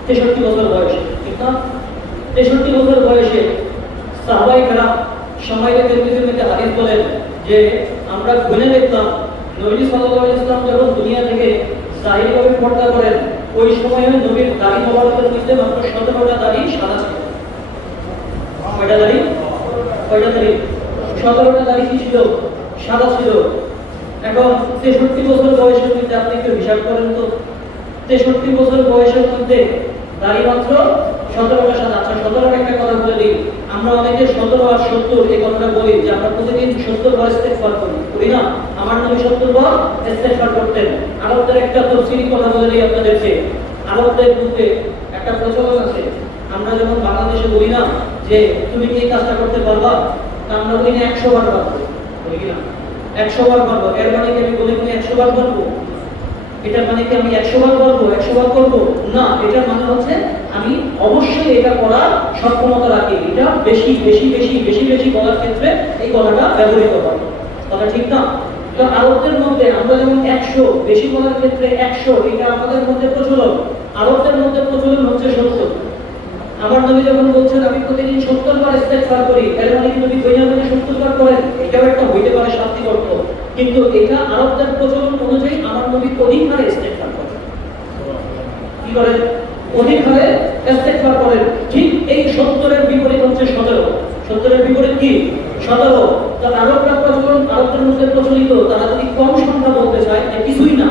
63 বছর বয়সে, ঠিক না? 63 বছর বয়সে সাহাবায়ে কেরাম সময়কে তিরমিজির মধ্যে হাদিস বলেন যে আমরা গুনে দেখলাম নবী সাল্লাল্লাহু আলাইহি ওয়াসাল্লাম যখন দুনিয়া থেকে জাহিরি ভাবে পর্দা করেন, ওই সময়ে নবীর দাড়ি মোবারকের মধ্যে মাত্র 17টা দাড়ি সাদা ছিল। কয়টা দাড়ি? 17টা দাড়ি কি ছিল? সাদা ছিল। এখন 63 বছর বয়সের মধ্যে আপনি একটু হিসাব করেন তো, 63 বছর বয়সের মধ্যে দাড়ি মাত্র 17টা সাদা। আচ্ছা, 17টা একটা কথা বলে দিই, আমরা অনেকে 17 আর 70 এই কথাটা বলি যে আমরা প্রতিদিন 70 বার ইস্তেগফার করি না? আমার নবী 70 বার ইস্তেগফার করতেন। আরবদের একটা তফসিলি কথা বলে দিই আপনাদেরকে। আরবদের মধ্যে একটা প্রচলন আছে, আমরা যখন বাংলাদেশে বলি না যে তুমি কি এই কাজটা করতে পারবা, তা আমরা বলি না 100 বার পারবো, বলি কি না? 100 বার পারবো। এর মানে কি আমি বলি তুমি 100 বার পারবো? এটা মানে কি আমি 100 বার করবো 100 বার করবো না, এটা মানে হচ্ছে আমি অবশ্যই এটা করার সক্ষমতা রাখি। এটা বেশি বেশি বেশি বেশি বেশি করার ক্ষেত্রে এই কথাটা ব্যবহৃত হয়। কথা ঠিক না? তো আরবদের মধ্যে আমরা যেমন 100 বেশি করার ক্ষেত্রে 100, এটা আমাদের মধ্যে প্রচলন। আরবদের মধ্যে প্রচলন হচ্ছে 70। আমার নবী যখন বলছেন আমি প্রতিদিন 70 বার ইস্তেগফার করি, এর মানে কি নবী দৈনিক 70 বার করেন? এটাও একটা হইতে পারে শাব্দিক অর্থ, কিন্তু এটা আরবদের প্রচলন অনুযায়ী আমার নবী অধিক হারে ইস্তেগফার করেন। কি করেন? অধিক হারে ইস্তেগফার করেন। ঠিক এই 70 এর বিপরীত হচ্ছে 17। 70 এর বিপরীত কি? 17। তো আরবরা প্রচলন, আরবদের মধ্যে প্রচলিত, তারা যদি কম সংখ্যা বলতে চায় যে কিছুই না,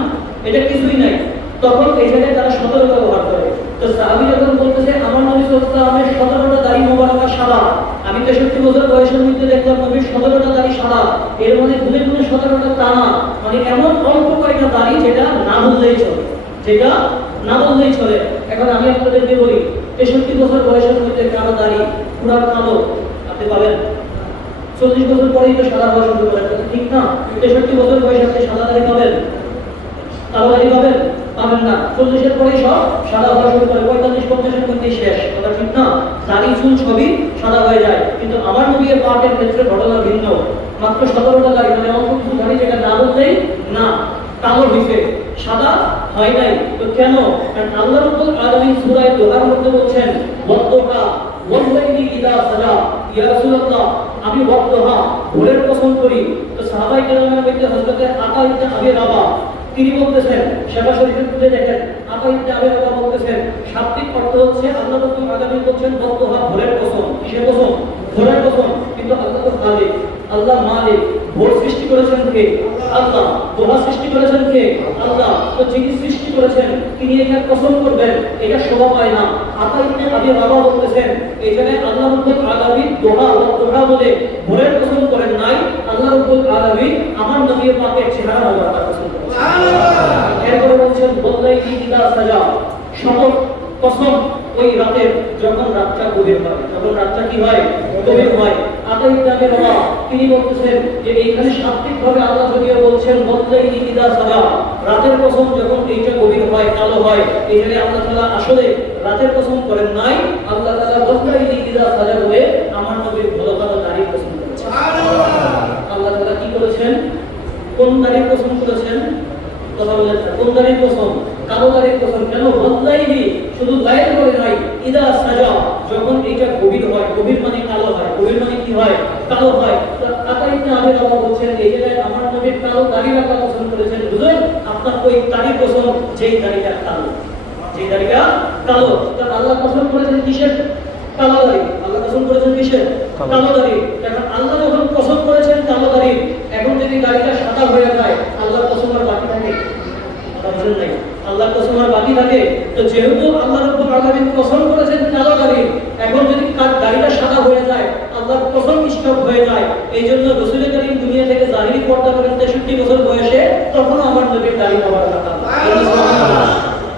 এটা কিছুই নাই, তখন এই জায়গায় তারা 17 ব্যবহার করে। তো সাহাবী যখন বলতেছে আমার নবী সাল্লাল্লাহু আলাইহি ওয়াসাল্লামের 17টা দাড়ি মোবারকা সাদা, আমি 63 বছর বয়সের মধ্যে দেখলাম নবীর 17টা দাড়ি সাদা, এর মানে গুনে গুনে 17টা টানা, মানে এমন অল্প কয়েকটা দাড়ি যেটা না বললেই চলে, যেটা না বললেই চলে। এখন আমি আপনাদেরকে বলি 63 বছর বয়সের মধ্যে কালো দাড়ি পুরো কালো আপনি পাবেন? 40 বছর পরেই তো সাদা হওয়া শুরু করে, ঠিক না? 63 বছর বয়সে আপনি সাদা দাড়ি পাবেন? কালো দাড়ি পাবেন? পাবেন না। 40 এর পরেই সব সাদা হওয়া শুরু করে, 45-50 এর মধ্যেই শেষ। কথা ঠিক না? দাড়ি চুল সবই সাদা হয়ে যায়। কিন্তু আমার নবীর পাকের ক্ষেত্রে ঘটনা ভিন্ন। মাত্র 17টা দাড়ি, মানে অল্প কিছু দাড়ি যেটা না বলতেই না কালো হইছে, সাদা হয় নাই। তো কেন? কারণ আল্লাহ রাব্বুল আলামিন সূরা দোহার মধ্যে বলছেন ওয়াদুহা ওয়াল্লাইলি ইযা সাজা, ইয়া রাসূলুল্লাহ আমি ওয়াদুহা ভোরের কসম করি। তো সাহাবায়ে কেরামের মধ্যে হযরত আতা ইবনে আবি রাবা তিনি বলতেছেন, শেফা শরীফের মধ্যে দেখেন আতা ইবনে আবি রাবা বলতেছেন শাব্দিক অর্থ হচ্ছে আল্লাহ রাব্বুল আলামিন বলছেন ওয়াদুহা ভোরের কসম। কিসের কসম? ভোরের কসম। কিন্তু আল্লাহ তো খালিক, আল্লাহ মালিক। ভোর সৃষ্টি করেছেন কে? আল্লাহ। দোহা সৃষ্টি করেছেন কে? আল্লাহ। তো যিনি সৃষ্টি করেছেন তিনি এটা কসম করবেন, এটা শোভা পায় না। আতা ইবনে আবি রাবা বলতেছেন এই জায়গায় আল্লাহ রাব্বুল আলামিন দোহা দোহা বলে ভোরের কসম করেন নাই, আল্লাহ রাব্বুল আলামিন আমার নবীর পাকের চেহারা মোবারক কসম করেছেন। সুবহানাল্লাহ। এরপরে বলছেন ওয়াল্লাইলি ইযা সাজা, শপথ কসম ওই রাতের যখন রাতটা গভীর হয়, যখন রাতটা কি হয়? গভীর হয়। আতা ইবনে আবি রাবা তিনি বলতেছেন যে এইখানে শাব্দিকভাবে আল্লাহ যদিও বলছেন ওয়াল্লাইলি ইযা সাজা, রাতের কসম যখন এইটা গভীর হয় কালো হয়, এই জায়গায় আল্লাহ তাআলা আসলে রাতের কসম করেন নাই, আল্লাহ তাআলা ওয়াল্লাইলি ইযা সাজা বলে আমার নবীর ভালো ভালো দাড়ির কসম করেছেন। সুবহানাল্লাহ। আল্লাহ তাআলা কি করেছেন? কোন দাড়ির কসম করেছেন? কথা বলেন, কোন দাড়ির কসম? কালো দাড়ির কসম। কেন? ওয়াল্লাইলি শুধু লাইল বলে নাই, ইযা সাজা যখন এটা গভীর হয়, গভীর মানে কালো হয়, গভীর মানে কি হয়? কালো হয়। তো আতা ইবনে আবি রাবা বলছেন এই জায়গায় আমার নবীর কালো দাড়ি রাখা পছন্দ করেছেন। হুজুর আপনার ওই দাড়ির কসম যেই দাড়িটা কালো, যেই দাড়িটা কালো। তো আল্লাহ কসম করেছেন কিসের? কালো দাড়ি। আল্লাহ কসম করেছেন কিসের? কালো দাড়ি। এখন আল্লাহ যখন কসম করেছেন কালো দাড়ি, এখন যদি দাড়িটা সাদা হয়ে যায় আল্লাহর কসম আর বাকি থাকে? বুঝেন নাই? আল্লাহর কসম আর বাকি থাকে? তো যেহেতু আল্লাহ রাব্বুল আলামিন কসম করেছেন কালো দাড়ি, এখন যদি দাড়িটা সাদা হয়ে যায় আল্লাহর কসম স্টপ হয়ে যায়। এই জন্য রাসূল করিম দুনিয়া থেকে জাহিরি পর্দা করেন 63 বছর বয়সে, তখন আমার নবীর দাড়ি হওয়ার কথা। সুবহানাল্লাহ।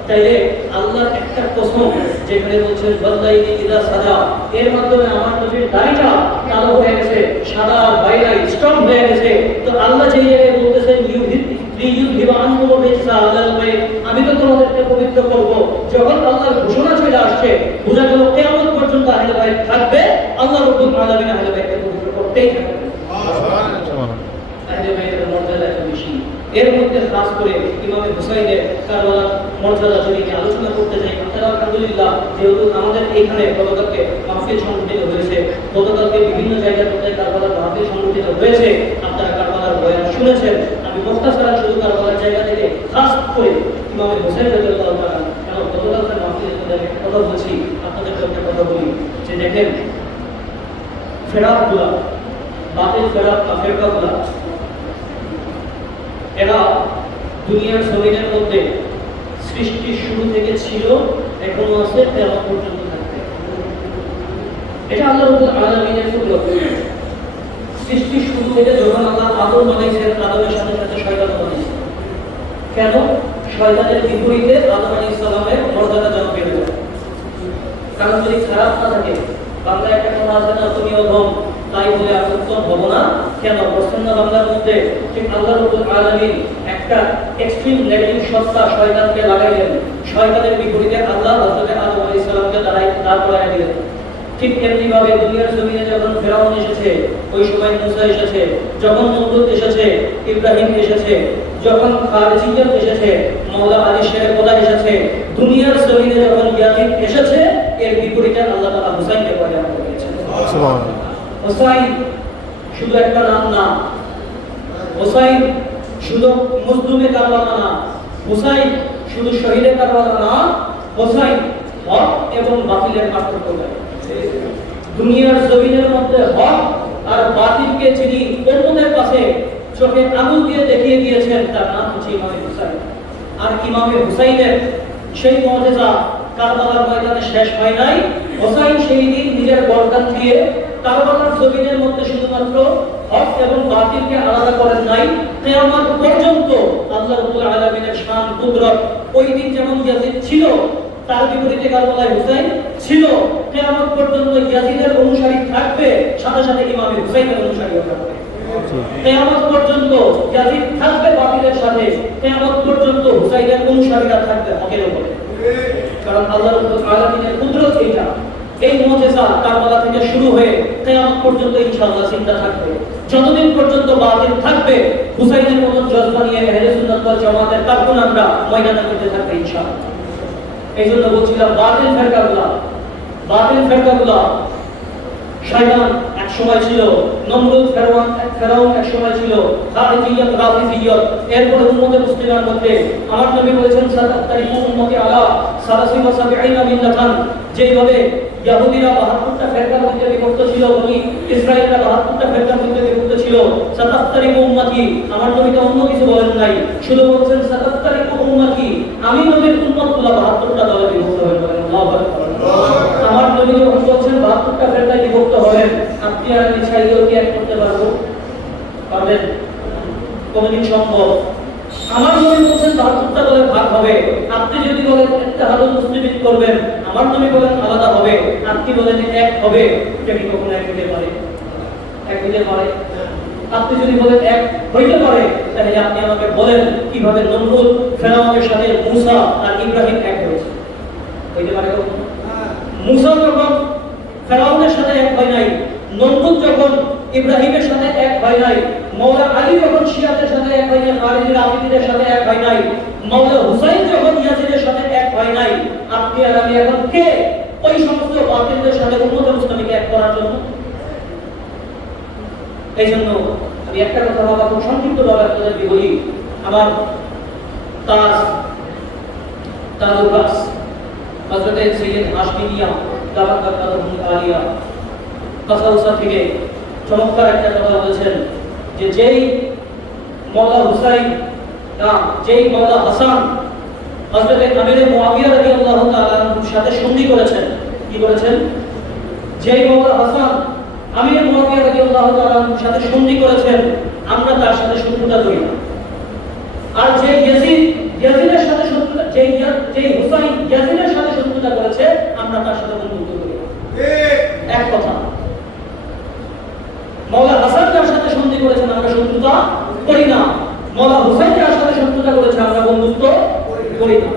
তাইলে আল্লাহর একটা কসম যেখানে বলছেন ওয়াল্লাইলি ইযা সাজা, এর মাধ্যমে আমার নবীর দাড়িটা কালো হয়ে গেছে, সাদা বাইরে স্টপ হয়ে গেছে। তো আল্লাহ যেই জায়গায় বলতেছেন আমি তো তোমাদেরকে পবিত্র করব, যখন আল্লাহর ঘোষণা চলে আসছে বোঝা গেল কিয়ামত পর্যন্ত আহলে বাইত থাকবে, আল্লাহ রাব্বুল আলামিন আহলে বাইতকে পবিত্র করতেই থাকবে। সুবহানাল্লাহ। আহলে বাইতের মর্যাদা এত বেশি। এর মধ্যে খাস করে ইমাম হুসাইনের কারবালার মর্যাদা যদি আলোচনা করতে যাই, আলহামদুলিল্লাহ যেহেতু আমাদের এইখানে গতকালকে মাহফিল সংগঠিত হয়েছে, গতকালকে বিভিন্ন জায়গায় কারবালার মাহফিল সংগঠিত হয়েছে, আপনারা কারবালার বয়ান শুনেছেন। আমি মুখতাসারান শুধু কারবালার জায়গা থেকে খাস করে ইমাম হুসাইন রাদিয়াল্লাহু তাআলা, কেন গতকালকে মাহফিলের মধ্যে একটা কথা বলছি, আপনাদের একটা কথা বলি যে দেখেন ফেরাকগুলা, বাতিল ফেরাক বা ফেরকাগুলা, এরা দুনিয়ার জমিনের মধ্যে সৃষ্টির শুরু থেকে ছিল, এখনো আছে, কিয়ামত পর্যন্ত থাকবে। এটা আল্লাহ রাব্বুল আলামিনের কুদরত। সৃষ্টির শুরু থেকে যখন আল্লাহ আদম বানাইছেন, আদমের সাথে সাথে শয়তান বানাইছেন। কেন? শয়তানের বিপরীতে আদম আলাইহিস সালামের মর্যাদা যেন বেড়ে যায়। কারণ যদি খারাপ না থাকে, বাংলায় একটা কথা আছে না, তুমি অধম তাই বলে আমি উত্তম হব না কেন? প্রসন্ন বাংলার মধ্যে ঠিক আল্লাহ রাব্বুল আলামিন একটা এক্সট্রিম নেগেটিভ সত্তা শয়তানকে লাগাইলেন। শয়তানের বিপরীতে আল্লাহ হযরত আদম আলাইহিস সালামকে দাঁড় করায় দিলেন। ঠিক এমনি ভাবে দুনিয়ার জমিনে যখন ফেরাউন এসেছে, ওই সময় মুসা এসেছে, যখন নমরুদ এসেছে, ইব্রাহিম এসেছে, যখন খারজিয়ত এসেছে, মাওলা আলী শের খোদা এসেছে, দুনিয়ার জমিনে যখন ইয়াজিদ এসেছে, এর বিপরীতে আল্লাহ তাআলা হুসাইনকে পয়দা করেছেন। সুবহানাল্লাহ। হুসাইন শুধু একটা নাম না, হুসাইন শুধু মজলুমে কারবালা না, হুসাইন শুধু শহীদে কারবালা না, হুসাইন হক এবং বাতিলের পার্থক্য করে। দুনিয়ার জমিনের মধ্যে হক আর বাতিলকে যিনি অন্যদের কাছে চোখে আঙুল দিয়ে দেখিয়ে দিয়েছেন, তার নাম হচ্ছে ইমামে হুসাইন। আর ইমামে হুসাইনের সেই মুজিজা কারবালার ময়দানে শেষ হয় নাই। হুসাইন সেই দিন নিজের গর্দান দিয়ে কারবালার জমিনের মধ্যে শুধুমাত্র হক এবং বাতিলকে আলাদা করেন নাই, কিয়ামত পর্যন্ত আল্লাহ রাব্বুল আলামিনের শান কুদরত ওই দিন যেমন ইয়াজিদ ছিল, তার বিপরীতে কারবালায় হুসাইন ছিল, কিয়ামত পর্যন্ত ইয়াজিদের অনুসারী থাকবে, সাথে সাথে ইমামে হুসাইনের অনুসারীও থাকবে। কিয়ামত পর্যন্ত ইয়াজিদ থাকবে বাতিলের সাথে, কিয়ামত পর্যন্ত হুসাইনের অনুসারীরা থাকবে হকের উপরে। কারণ আল্লাহ রাব্বুল আলামিনের কুদরত এটা। এই মুজিজা কারবালা থেকে শুরু হয়ে কিয়ামত পর্যন্ত ইনশাআল্লাহ জিন্দা থাকবে। যতদিন পর্যন্ত বাতিল থাকবে, হুসাইনের মতো জজবা নিয়ে আহলে সুন্নাত ওয়াল জামাতের কারকুনামরা ময়দানে করতে থাকবে ইনশাআল্লাহ। এই জন্য বলছিলাম বাতিল ফেরকাগুলা শয়তান এক সময় ছিল, নমরুদ ফেরাউন এক সময় ছিল, খারিজিয়ত রাফিজিয়ত, এরপরে উম্মতে মুসলিমার মধ্যে আমার নবী বলেছেন সাতাত্তারিকু উম্মতি আলা সালাসি ওয়া সাবঈনা মিল্লাতান। যেভাবে ইহুদিরা ৭২টা ফেরকার মধ্যে বিভক্ত ছিল, বনি ইসরাঈলরা ৭২টা ফেরকার মধ্যে বিভক্ত ছিল, সাতাত্তারিকু উম্মতি, আমার নবী তো অন্য কিছু বলেন নাই, শুধু বলছেন সাতাত্তারিকু উম্মতি, আমি নবীর উম্মতগুলো ৭২টা দলে বিভক্ত হয়ে গেলেন। আল্লাহু আকবার। আমার নবী যখন বলছেন ৭২টা ফেরকায় বিভক্ত হবেন, আপনি আর আমি চাইলেও কি এক করতে পারবো? পারবেন? কোনদিন সম্ভব? আমার নবী বলছেন ৭২টা দলে ভাগ হবে, আপনি যদি বলেন ইত্তেহাদুল মুসলিমিন করবেন, আমার নবী বলেন আলাদা হবে, আপনি বলেন এক হবে, এটা কি কখনো এক হতে পারে? এক হতে পারে? আপনি যদি বলেন এক হইতে পারে, তাহলে আপনি আমাকে বলেন কিভাবে নমরুদ ফেরাউনের সাথে মুসা আর ইব্রাহিম এক হয়েছে? হইতে পারে কখনো? মুসা যখন ফেরাউনের সাথে এক হয় নাই, নমরুদ যখন ইব্রাহিমের সাথে এক হয় নাই, মাওলা আলী যখন শিয়াদের সাথে এক হয় নাই, খালিদ রাফিদের সাথে এক হয় নাই, মাওলা হুসাইন যখন ইয়াজিদের সাথে এক হয় নাই, আপনি আর আমি এখন কে ওই সমস্ত বাতিলদের সাথে উম্মতে মুসলিমকে এক করার জন্য? এই জন্য আমি একটা কথা বলবো, খুব সংক্ষিপ্তভাবে আপনাদের বলি। আমার তাজুল রাস হযরত সৈয়দ হাশমিয়া দাওয়াতুল আলিয়া কাসাউসা থেকে চমৎকার একটা কথা বলেছেন যে যেই মাওলা হুসাইন না যেই মাওলা হাসান হযরত আমির মুআবিয়া রাদিয়াল্লাহু তাআলা আনহুর সাথে সন্ধি করেছেন, কি করেছেন? যেই মাওলা হাসান আমির মুআবিয়া রাদিয়াল্লাহু তাআলা আনহুর সাথে সন্ধি করেছেন, আমরা তার সাথে শত্রুতা করি না। আর যে ইয়াজিদের সাথে শত্রুতা, যেই হুসাইন ইয়াজিদের সাথে শত্রুতা করেছে, আমরা তার সাথে বন্ধুত্ব করি না। এক কথা। মাওলা হাসান যার সাথে সন্ধি করেছেন, আমরা শত্রুতা করি না। মাওলা হুসাইন যার সাথে শত্রুতা করেছে, আমরা বন্ধুত্ব করি না।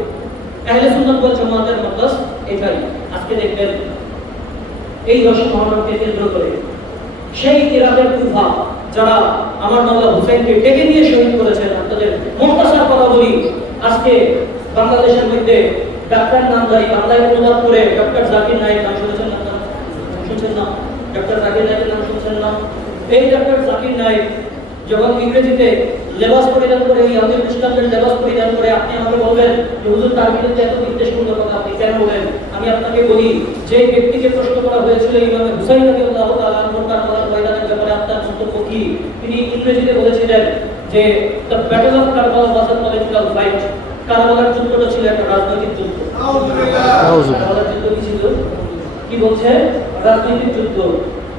আহলে সুন্নাত ওয়াল জামাতের মাদ্রাস এটাই। আজকে দেখবেন এই দশম মহরমকে কেন্দ্র করে সেই ইরাকের কুফা যারা আমার মাওলা হুসাইনকে ডেকে নিয়ে শহীদ করেছেন, আপনাদের মুখতাসার কথা বলি। আজকে বাংলাদেশের মধ্যে ডাক্তার নামদারি বাংলায় অনুবাদ করে ডক্টর জাকির নায়েক নাম শুনেছেন না? শুনছেন না? ডক্টর জাকির নায়েকের নাম শুনছেন না? এই ডক্টর জাকির নায়েক যখন ইংরেজিতে লেবাস পরিধান করে, ইহুদি খ্রিস্টানদের লেবাস পরিধান করে, আপনি আমাকে বলবেন যে হুজুর তার বিরুদ্ধে এত বিদ্বেষপূর্ণ কথা আপনি কেন বলেন? আমি আপনাকে বলি, যে ব্যক্তিকে প্রশ্ন করা হয়েছিল ইমাম হুসাইন রাদিয়াল্লাহু তাআলা আনহুর কারবালার ময়দানের ব্যাপারে আপনার মন্তব্য কি, তিনি ইংরেজিতে বলেছিলেন যে the battle of Karbala was a political fight. কারবালার যুদ্ধটা ছিল একটা রাজনৈতিক যুদ্ধ। কারবালার যুদ্ধ কি ছিল? কি বলছে? রাজনৈতিক যুদ্ধ।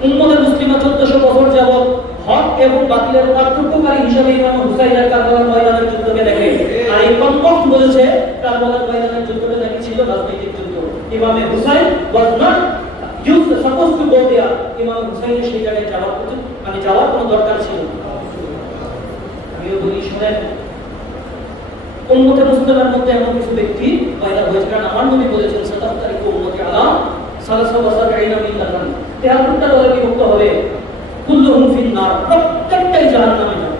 উম্মতে মুসলিমা 1400 বছর যাবত হক এবং বাতিলের পার্থক্যকারী হিসেবে ইমাম হুসাইন আর কারবালার ময়দানের যুদ্ধকে দেখে। আর এই কমপক্ষ বলেছে কারবালার ময়দানের যুদ্ধটা নাকি ছিল রাজনৈতিক যুদ্ধ। ইমাম Hussain was not supposed to go there. করিয়া ইমাম হুসাইনের সেই জায়গায় যাওয়ার যাওয়ার কোনো দরকার ছিল না। আমিও বলি শোনেন, উম্মতে মুসলিমের মধ্যে এমন কিছু ব্যক্তি পয়দা হয়েছে, কারণ আমার নবী বলেছেন সাতাত্তারিকু উম্মতি আলা সালাসা ওয়া সাবঈনা মিল্লাতান, 73টা দলে বিভক্ত হবে, কুল্লুহুম ফিন-নার, প্রত্যেকটাই জাহান্নামে যাবে।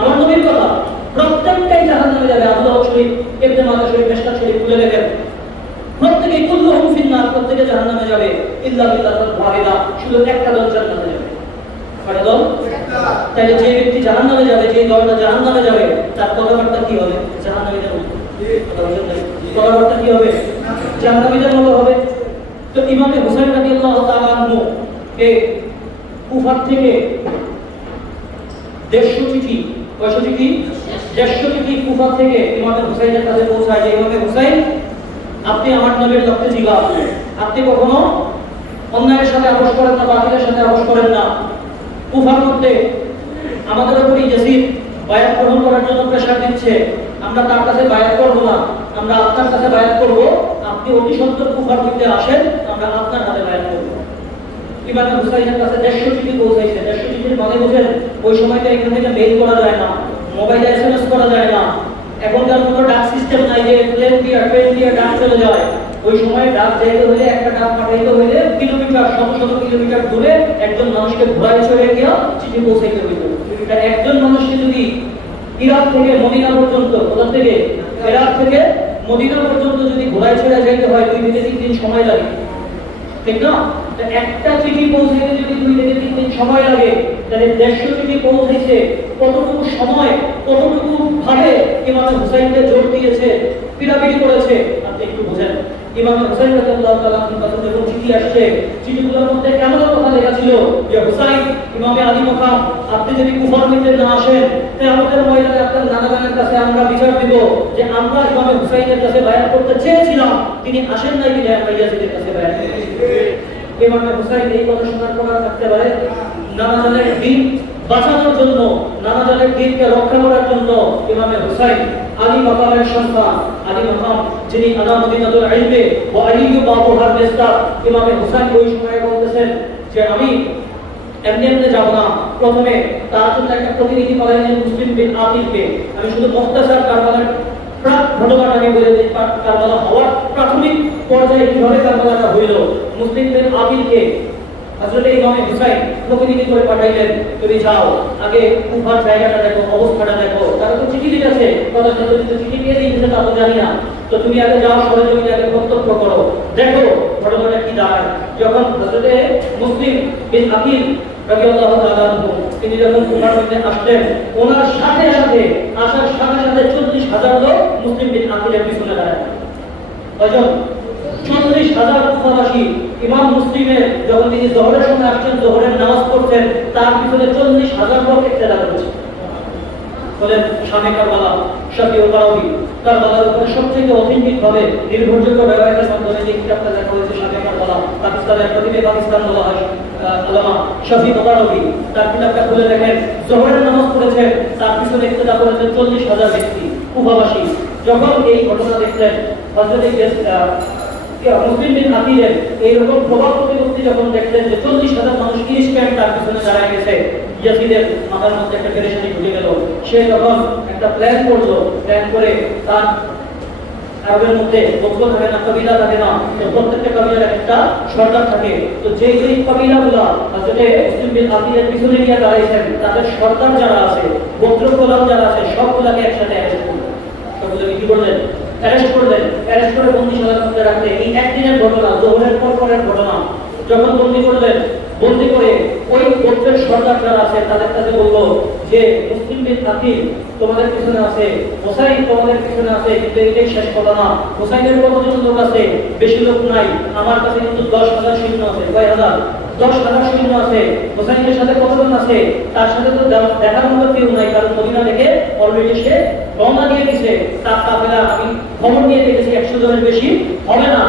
আমার নবীর কথা, প্রত্যেকটাই জাহান্নামে যাবে। আবু শরীফ, ইবনে মাজাহ শরীফ, মিশকাত শরীফ খুলে দেখেন, প্রত্যেকেই কুল্লুহুম ফিন-নার, প্রত্যেকে জাহান্নামে যাবে, ইল্লা মিল্লাতান ওয়াহিদা, শুধু একটা দল জান্নাতে যাবে। কয়টা দল? তাহলে যে ব্যক্তি জাহান্নামে যাবে, যে দলটা জাহান্নামে যাবে, তার কথাবার্তা কি হবে? জাহান্নামীদের মতো। কথাবার্তা কি হবে? জাহান্নামীদের মতো হবে। তো ইমামে হুসাইন রাদিয়াল্লাহু তাআলা আনহু কে কুফা থেকে 150 চিঠি, কয়শো চিঠি? 150 চিঠি কুফা থেকে ইমামে হুসাইনের কাছে পৌঁছায় যে ইমামে হুসাইন, আপনি আমার নবীর রক্তে জিগাব, আপনি কখনো অন্যায়ের সাথে আপোষ করেন না, বাতিলের সাথে আপোষ করেন না। কুফার মধ্যে আমাদের উপরই ইয়াজিদ বায়াত গ্রহণ করার জন্য প্রেসার দিচ্ছে, আমরা তার কাছে বায়াত করব না, আমরা আপনার কাছে বায়াত করব, আপনি অতি সত্বর কুফার মধ্যে আসেন, আমরা আপনার হাতে বায়াত করব। ইমাম হুসাইনের কাছে 150 চিঠি পৌঁছাইছে। 150 চিঠির মানে বুঝেন, ওই সময়তে এখান থেকে মেইল করা যায় না, মোবাইলে এসএমএস করা যায় না, এখনকার মতো ডাক সিস্টেম নাই যে প্লেন দিয়ে ডাক চলে যায়। ওই সময় ডাক যাইতে হলে, একটা ডাক পাঠাইতে হলে কিলোমিটার, শত শত কিলোমিটার দূরে একজন মানুষকে ঘোড়ায় চড়ে গিয়া চিঠি পৌঁছাইতে হইত। একজন মানুষকে যদি ইরাক থেকে মদিনা পর্যন্ত, কোথা থেকে? ইরাক থেকে মদিনা পর্যন্ত যদি ঘোড়ায় চড়ে যাইতে হয় 2 থেকে 3 দিন সময় লাগে, ঠিক না? একটা চিঠি পৌঁছাইতে যদি 2 থেকে 3 দিন সময় লাগে, তাহলে 150 চিঠি পৌঁছাইছে, কতটুকু সময়, কতটুকু ভাবে ইমাম হুসাইনকে জোর দিয়েছে, পিড়াপিড়ি করেছে, আপনি একটু বোঝেন। ইমাম হুসাইন রাদিয়াল্লাহু তাআলা আনহুর কাছে যখন চিঠি আসছে, চিঠিগুলোর মধ্যে কেমন কথা লেখা ছিল যে হুসাইন, ইমামে আলী মাকাম, আপনি যদি কুফার মধ্যে না আসেন, তাহলে আমাদের ময়দানে আপনার নানাবানের কাছে আমরা বিচার দিব যে আমরা ইমামে হুসাইনের কাছে বায়াত করতে চেয়েছিলাম, তিনি আসেন নাই, বিধায় আমরা ইয়াজিদের কাছে বায়াত করেছি। ইমামে হুসাইন এই কথা শোনার পর থাকতে পারে, নানাজানের দিন বাঁচানোর জন্য, নানাজানের দিনকে রক্ষা করার জন্য ইমামে হুসাইন আলী মাকামের সন্তান, আলী মাকাম যিনি আলা মদিনাতুল ইলমে ওয়া আলিয়্যু বাবুহার মিসদাক, ইমামে হুসাইন ওই সময় বলতেছেন যে আমি এমনি এমনি যাব না, প্রথমে তার জন্য একটা প্রতিনিধি পাঠাইলেন মুসলিম বিন আকিলকে। আমি শুধু মুখতাসার কারবালার ঘটনাটা আমি বলে দিই, কারবালা হওয়ার প্রাথমিক পর্যায়ে কিভাবে কারবালাটা হইল। মুসলিম বিন আকিলকে হযরত ইমামে হুসাইন প্রতিনিধি করে পাঠাইলেন, তুমি যাও, আগে কুফার জায়গাটা দেখো, অবস্থাটা দেখো। তারা তো চিঠি লিখেছে, কথা সাথে চিঠি দিয়ে দিয়েছে, তা তো জানি না, তো তুমি আগে যাও, সরজমিনে আগে প্রত্যক্ষ করো, দেখো ঘটনাটা কি দাঁড়ায়। যখন হযরত মুসলিম বিন আকিল রাদিয়াল্লাহু তাআলা আনহু তিনি যখন কুফার মধ্যে আসলেন, ওনার সাথে সাথে আসার সাথে সাথে 40,000 লোক মুসলিম বিন আকিলের পিছনে দাঁড়ায়। কয়জন? 40,000 কুফাবাসী ইমাম মুসলিমের, যখন তিনি জোহরের সময় আসছেন, জোহরের নামাজ পড়ছেন, তার পিছনে 40,000 লোক ইক্তেদা করেছে। বলেন শামে কারবালা, শাফিউ কারাউই, কারবালার উপরে সবচেয়ে অথেন্টিক ভাবে নির্ভরযোগ্য ব্যবহারের মাধ্যমে যে কিতাবটা লেখা হয়েছে শামে কারবালা, পাকিস্তানের প্রতিবে পাকিস্তান বলা হয়, আল্লামা শাফি কারাউই, তার কিতাবটা খুলে দেখেন, জোহরের নামাজ পড়েছেন, তার পিছনে ইক্তেদা করেছেন 40,000 ব্যক্তি কুফাবাসী। যখন এই ঘটনা দেখলেন, হযরত মুসলিম বিন আকিলের এইরকম প্রভাব প্রতিপত্তি যখন দেখলেন যে 40,000 মানুষ ইনস্ট্যান্ট তার পিছনে দাঁড়ায় গেছে, ইয়াজিদের মাথার মধ্যে একটা পেরেশানি ঢুকে গেল। সে তখন একটা প্ল্যান করলো, প্ল্যান করে তার আরবের মধ্যে গোত্র থাকে না, কবিলা থাকে না, তো প্রত্যেকটা কবিলার একটা সরকার থাকে। তো যে কবিলাগুলা হযরত মুসলিম বিন আকিলের পিছনে গিয়ে দাঁড়াইছেন, তাদের সরকার যারা আছে, গোত্র প্রধান যারা আছে, সবগুলাকে একসাথে অ্যারেস্ট করলেন। সবগুলোকে কি করলেন? অ্যারেস্ট করলেন। অ্যারেস্ট করে বন্দিশালার মধ্যে রাখলেন। এই একদিনের ঘটনা, জোহরের পরের ঘটনা। যখন বন্দি করলেন, বন্দি করে ওই গোত্রের সরকার যারা আছে তাদের কাছে বললো যে মুসলিম বিন আকিল তোমাদের পিছনে আছে, হোসাইন তোমাদের পিছনে আছে, কিন্তু এটাই শেষ কথা না। হোসাইনের কতজন লোক আছে? বেশি লোক নাই, আমার কাছে কিন্তু 10,000 সৈন্য আছে। কয় হাজার? 10,000 সৈন্য আছে। হোসাইনের সাথে কতজন আছে? তার সাথে তো দেখার মতো কেউ নাই, কারণ মদিনা থেকে অলরেডি সে রওনা দিয়ে দিয়েছে। তার কাফেলা আমি খবর নিয়ে দেখেছি 100 জনের বেশি হবে না।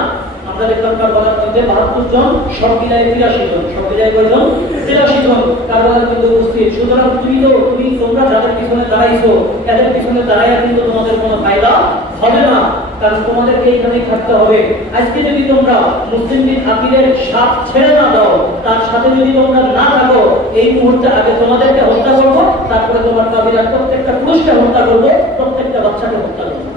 আমরা দেখলাম কারবালার মধ্যে 72 জন, সব মিলায় 83 জন। সব মিলায় কয়জন? 83 জন কারবালার মধ্যে উপস্থিত। সুতরাং তোমরা যাদের পিছনে দাঁড়াইছো, এদের পিছনে দাঁড়াইয়া কিন্তু তোমাদের কোনো ফায়দা হবে না। কারণ তোমাদেরকে এইখানেই থাকতে হবে। আজকে যদি তোমরা মুসলিম বিন আকিলের সাথ ছেড়ে না দাও, তার সাথে যদি তোমরা না থাকো, এই মুহূর্তে আগে তোমাদেরকে হত্যা করবো, তারপরে তোমার কাবিরার প্রত্যেকটা পুরুষকে হত্যা করবো, প্রত্যেকটা বাচ্চাকে হত্যা করবো।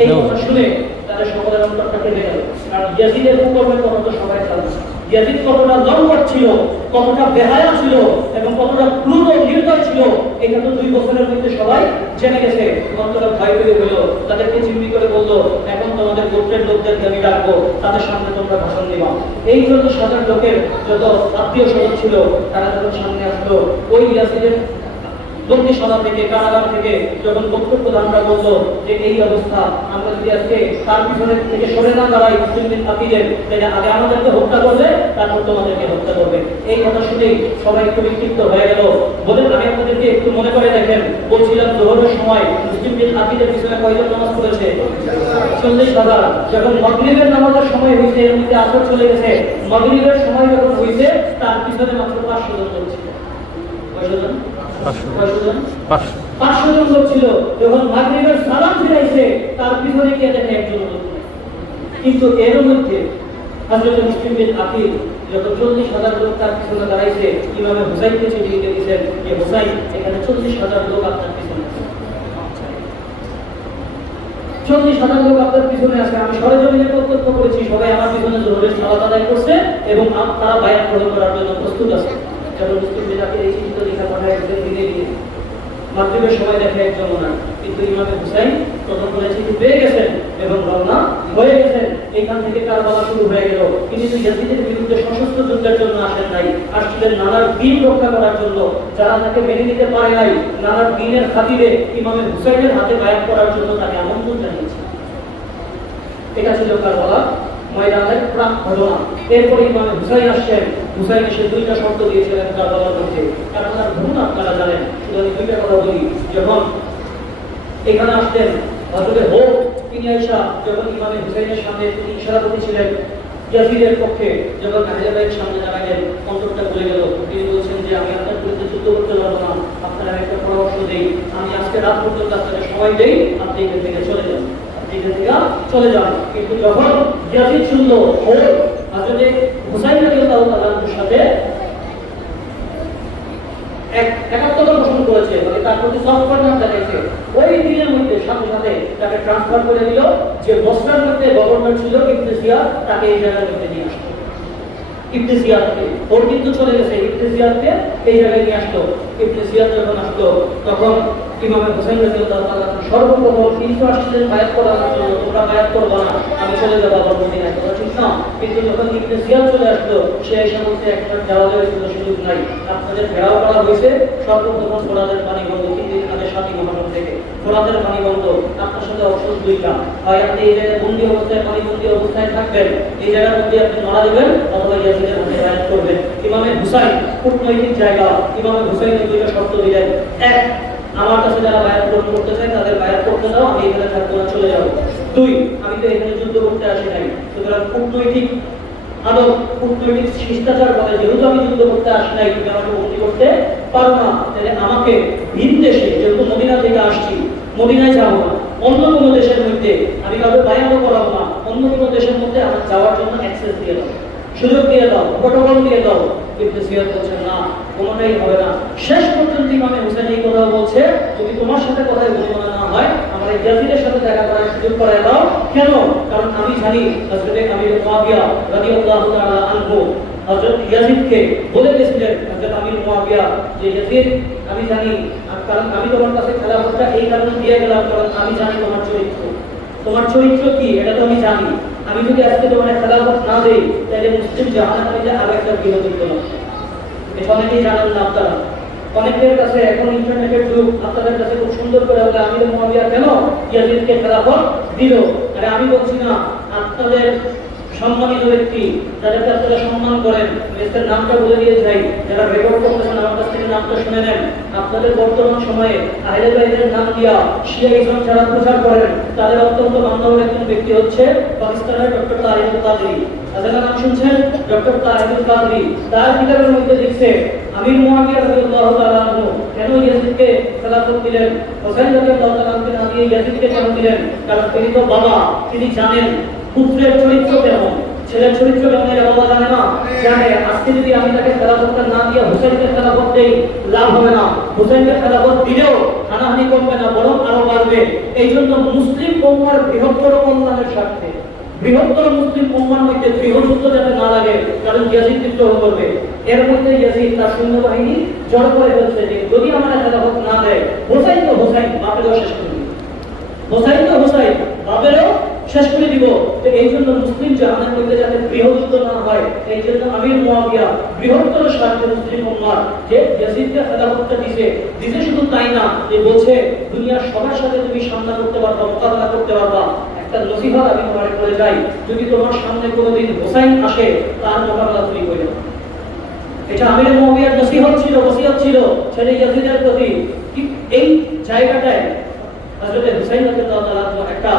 এই কথা শুনে তাদের সকলের অন্তরটা কেঁদে গেল। কারণ ইয়াজিদের হুকুমের কথা তো সবাই জানে। ইয়াজিদ কতটা লম্পট ছিল, কতটা বেহায়া ছিল এবং কতটা ক্রূর ও নির্দয় ছিল, এটা তো 2 বছরের মধ্যে সবাই জেনে গেছে। অন্তরা ভয় পেয়ে গেল, তাদেরকে চিমনি করে বললো, এখন তোমাদের গোত্রের লোকদেরকে আমি ডাকবো, তাদের সামনে তোমরা ভাষণ দিবা। এই যত সাধারণ লোকের যত আত্মীয় স্বজন ছিল, তারা যখন সামনে আসলো, ওই ইয়াজিদের বন্দিশালা থেকে, কারাগার থেকে যখন বক্তব্য প্রধানরা বললো যে এই অবস্থা, আমরা যদি আজকে তার পিছনে থেকে সরে না দাঁড়াই মুসলিম বিন আকিলের, তাহলে আগে আমাদেরকে হত্যা করবে, তারপর তোমাদেরকে হত্যা করবে। এই কথা শুনেই সবাই একটু বিক্ষিপ্ত হয়ে গেল। বলেন, আমি আপনাদেরকে একটু মনে করে দেখেন, বলছিলাম জোহরের সময় মুসলিম বিন আকিলের পিছনে কয়জন নামাজ পড়েছে? 40,000। যখন মাগরিবের নামাজের সময় হয়েছে, এর মধ্যে আসর চলে গেছে, মাগরিবের সময় যখন হয়েছে, তার পিছনে মাত্র 500 জন লোক ছিল। কয়জন? 500 জন লোক ছিল। যখন মাগরিবের সালাম ফিরাইছে, তার পিছনে গিয়ে দেখে একজন লোক। কিন্তু এর মধ্যে হযরত মুসলিম বিন আকিল যত 40,000 লোক তার পিছনে দাঁড়াইছে, ইমামে হুসাইনকে চিঠি লিখে দিয়েছেন যে হুসাইন, এখানে 40,000 লোক আপনার পিছনে আছে। 40,000 লোক আপনার পিছনে আছে। আমি সরেজমিনে প্রত্যক্ষ করেছি, সবাই আমার পিছনে জোহরের সালাত আদায় করছে এবং তারা বায়াত গ্রহণ করার জন্য প্রস্তুত আছে। যখন মুসলিম বিন আকিল এই চিঠিটা লেখা পাঠায় একজন দিনে দিয়ে মাগরিবের সময় দেখে একজন ওনার, কিন্তু ইমামে হুসাইন তখন করে চিঠি পেয়ে গেছেন এবং রওনা হয়ে গেছেন। এখান থেকে কারবালা শুরু হয়ে গেল। তিনি তো ইয়াজিদের বিরুদ্ধে সশস্ত্র যুদ্ধের জন্য আসেন নাই, আসছিলেন নানার দ্বীন রক্ষা করার জন্য। যারা তাকে মেনে নিতে পারে নাই, নানার দ্বীনের খাতিরে ইমামে হুসাইনের হাতে বায়াত করার জন্য তাকে আমন্ত্রণ জানিয়েছে। এটা ছিল কারবালা ময়দানের প্রাক ঘটনা। এরপরে ইমামে হুসাইন আসছেন। হুসাইন এসে 2টা শর্ত দিয়েছিলেন কারবালার মধ্যে। আপনারা ঘুম আপনারা জানেন, শুধু আমি 2টা কথা বলি। যখন এখানে আসতেন হযরতে হোক, তিনি আয়েশা যখন ইমামে হুসাইনের সামনে তিনি ইশারা করেছিলেন ইয়াজিদের পক্ষে, যখন আহলেবাইতের সামনে দাঁড়ালেন, অন্তরটা ভুলে গেল। তিনি বলছেন যে আমি আপনার বিরুদ্ধে যুদ্ধ করতে পারবো না, আপনারা একটা পরামর্শ দেই, আমি আজকে রাত পর্যন্ত আপনাকে সময় দেই, আপনি এখান থেকে চলে যান, চলে যান। কিন্তু যখন ইয়াজিদ শুনলো হযরতে হুসাইন রাদিয়াল্লাহু তাআলার সাথে একাত্মতা পোষণ করেছে, মানে তার প্রতি সফটওয়্যার দেখাইছে, ওই দিনের মধ্যে সাথে সাথে তাকে ট্রান্সফার করে দিল। যে বসরার মধ্যে গভর্নর ছিল ইবনে জিয়াদ, তাকে এই জায়গার মধ্যে নিয়ে আসলো। ইবনে জিয়াদকে ওর কিন্তু চলে গেছে, ইবনে জিয়াদকে এই জায়গায় নিয়ে আসলো। ইবনে জিয়াদ যখন আসলো, তখন ইমাম হুসাইন রাদিয়াল্লাহু তাআলা সর্বপ্রথম তিনি তো আসছিলেন বায়াত করার জন্য, তোমরা বায়াত করবা না, আমি চলে যাবো আবার মদিনায়, কথা ঠিক না। কিন্তু যখন ইবনে জিয়াদ চলে আসলো, সে এসে বলতে একটা দেওয়ালের কোনো সুযোগ নাই, আপনাদের ঘেরাও করা হয়েছে, সর্বপ্রথম ফোরাতের পানি বন্ধ, 3 দিন আগে 7ই মুহররম থেকে ফোরাতের পানি বন্ধ। আপনার সাথে অপশন 2টা, হয় আপনি এই জায়গায় বন্দী অবস্থায়, পানি বন্দী অবস্থায় থাকবেন, এই জায়গার মধ্যে আপনি মারা দেবেন, অথবা ইয়াজিদের হাতে বায়াত করবেন। ইমামে হুসাইন কূটনৈতিক জায়গা, ইমামে হুসাইনের 2টা শর্ত দিলেন। এক, আমার কাছে যারা বায়াত গ্রহণ করতে চায় তাদের বায়াত করতে দাও, আমি এখানে থাকবো না, চলে যাবো। 2, আমি তো এখানে যুদ্ধ করতে আসি নাই, সুতরাং কূটনৈতিক আদব, কূটনৈতিক শিষ্টাচার বলে, যেহেতু আমি যুদ্ধ করতে আসি নাই, তুমি আমাকে বন্দী করতে পারো না, তাহলে আমাকে ভিন দেশে, যেহেতু মদিনা থেকে আসছি, মদিনায় যাবো না, অন্য কোনো দেশের মধ্যে আমি কাউকে বায়াতও করাবো না, অন্য কোনো দেশের মধ্যে আমার যাওয়ার জন্য অ্যাক্সেস দিয়ে দাও, সুযোগ দিয়ে দাও, প্রটোকল দিয়ে দাও। ইবনে জিয়াদ বলছেন না, কোনোটাই হবে না। শেষ পর্যন্ত ইমামে হুসাইন এই কথা বলছে, যদি তোমার সাথে কথায় বর্ণনা না হয়, আমার ইয়াজিদের সাথে দেখা করার সুযোগ করে দাও। কেন? কারণ আমি জানি হযরত আমির মুয়াবিয়া রাদিয়াল্লাহু তাআলা আনহু হযরত ইয়াজিদকে বলে গেছিলেন, হযরত আমির মুয়াবিয়া, যে ইয়াজিদ, আমি জানি, কারণ আমি তোমার কাছে খেলাফতটা এই কারণে দিয়ে গেলাম, কারণ আমি জানি তোমার চরিত্র কি, এটা তো আমি জানি। আমি যদি আজকে তোমার খেলাফত না দেই, তাহলে মুসলিম জাহান্নামীতে আরো একটা বিরোধী হলো। এটা অনেকেই জানেন না আপনারা। অনেকের কাছে এখন ইন্টারনেটের যুগ, আপনাদের কাছে খুব সুন্দর করে বলে আমির মুয়াবিয়া কেন ইয়াজিদকে খেলাফত দিল। আরে আমি বলছি না, আপনাদের সম্মানিত ব্যক্তি যাদেরকে আপনারা সম্মান করেন, এদের নামটা বলে দিয়ে যাই, যারা রেকর্ড করতেছেন আমার কাছ থেকে নামটা শুনে নেন। আপনাদের বর্তমান সময়ে আহলে বাইতের নাম দিয়া শিয়াইজম যারা প্রচার করেন, তাদের অত্যন্ত বান্ধব একজন ব্যক্তি হচ্ছে পাকিস্তানের ডক্টর তারিকুল কাদরি। তাদের নাম শুনছেন? ডক্টর তারিকুল কাদরি। তার কিতাবের মধ্যে লিখছে আমির মুয়াবিয়া রাদিয়াল্লাহু তাআলা আনহু কেন ইয়াজিদকে খেলাফত দিলেন, হোসেন রাদিয়াল্লাহু তাআলা আনহুকে না দিয়ে ইয়াজিদকে কেন দিলেন? কারণ তিনি তো বাবা, তিনি জানেন পুত্রের চরিত্র কেমন, ছেলের চরিত্র কেমন, এটা বাবা জানে না? জানে। আজকে যদি আমি তাকে খেলাফতটা না দিয়ে হোসেনকে খেলাফত দেই, লাভ হবে না। হোসেনকে খেলাফত দিলেও হানাহানি করবে না, বরং আরো বাড়বে। এই জন্য মুসলিম উম্মার বৃহত্তর কল্যাণের স্বার্থে, বৃহত্তর মুসলিম উম্মার মধ্যে গৃহযুদ্ধ যাতে না লাগে, কারণ ইয়াজিদ বিদ্রোহ করবে। এর মধ্যে ইয়াজিদ তার সৈন্যবাহিনী জড়ো করে ফেলছে যে যদি আমার খেলাফত না দেয়, হোসাইন তো হোসাইন, বাপেরও শেষ করে দিব, হোসাইন তো হোসাইন, বাপেরও শেষ করে দিব। তো এই জন্য মুসলিম জাহানের মধ্যে যাতে গৃহযুদ্ধ না হয়, এই জন্য আমির মুয়াবিয়া বৃহত্তর স্বার্থে মুসলিম উম্মার যে ইয়াজিদকে খেলাফতটা দিছে শুধু তাই না, যে বলছে দুনিয়ার সবার সাথে তুমি সামনা করতে পারবা, মোকাবেলা করতে পারবা। একটা নসিহত আমি তোমার করে যাই, যদি তোমার সামনে কোনোদিন হোসাইন আসে, তার মোকাবেলা তুমি করবে না। এটা আমির মুয়াবিয়ার নসিহত ছিল, ওসিয়ত ছিল ছেলে ইয়াজিদের প্রতি। ঠিক এই জায়গাটায় হযরত হুসাইন রাদিয়াল্লাহু তাআলা একটা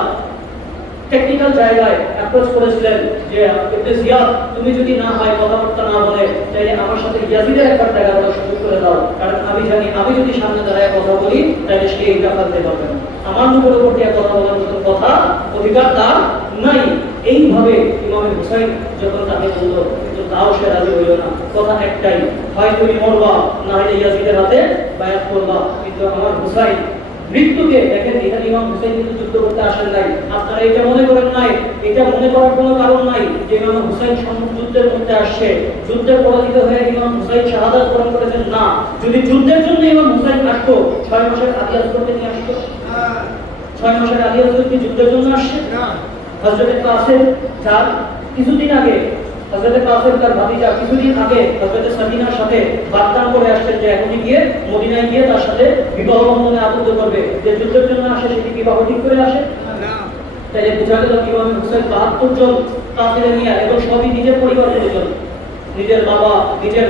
টেকনিক্যাল জায়গায় অ্যাপ্রোচ করেছিলেন যে ইবনে জিয়াদ, তুমি যদি না হয় কথাবার্তা না বলে, তাহলে আমার সাথে ইয়াজিদের একবার দেখা করার সুযোগ করে দাও, কারণ আমি জানি আমি যদি সামনে দাঁড়ায় কথা বলি তাহলে সে এইটা ফেলতে পারবে না, আমার মুখের উপর দিয়ে কথা বলার মতো কথা অধিকার তার নাই। এইভাবে ইমাম হুসাইন যখন তাকে বলল, কিন্তু তাও সে রাজি হইল না। কথা একটাই, হয় তুমি মরবা, না হলে ইয়াজিদের হাতে বায়াত করবা। কিন্তু আমার হুসাইন মৃত্যুকে দেখেন, এখানে ইমাম হুসাইন কিন্তু যুদ্ধ করতে আসেন নাই। আপনারা এটা মনে করেন নাই, এটা মনে করার কোনো কারণ নাই যে ইমাম হুসাইন যুদ্ধের মধ্যে আসছে, যুদ্ধে পরাজিত হয়ে ইমাম হুসাইন শাহাদাত বরণ করেছেন না। যদি যুদ্ধের জন্য ইমাম হুসাইন আসতো, 6 মাসের আদি আসরকে নিয়ে আসতো? 6 মাসের আদি আসর কি যুদ্ধের জন্য আসছে? না। হযরত কাসেম যার কিছুদিন আগে, হযরত কাসেম তার ভাতিজা কিছুদিন আগে হযরত সাদিনার সাথে বাগদান করে আসছেন যে এখনই গিয়ে মদিনায় গিয়ে তার সাথে বিবাহ বন্ধনে আবদ্ধ করবে, যে যুদ্ধের জন্য আসে সেটি বিবাহ ঠিক করে আসে না। তাই বোঝা গেল ইমাম হুসাইন 72 জন কাফের নিয়ে, এবং সবই নিজের পরিবারের জন, নিজের বাবা, নিজের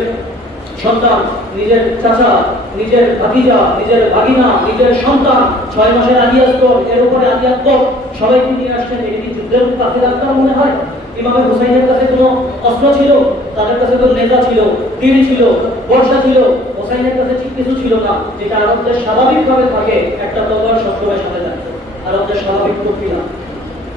সন্তান, নিজের চাচা, নিজের ভাতিজা, নিজের ভাগিনা, নিজের সন্তান, 6 মাসের আদি আসর, এর উপরে আদি আসর সবাইকে নিয়ে আসছেন। এটি যুদ্ধের কাফের আপনার মনে হয়? ইমাম হুসাইনের কাছে কোনো অস্ত্র ছিল? তাদের কাছে তো নেজা ছিল, তীর ছিল, বর্ষা ছিল। হুসাইনের কাছে কিছু ছিল না, যেটা আরবদের স্বাভাবিকভাবে থাকে। একটা তলোয়ার সবসময় সাথে থাকে, আরবদের স্বাভাবিক প্রক্রিয়া।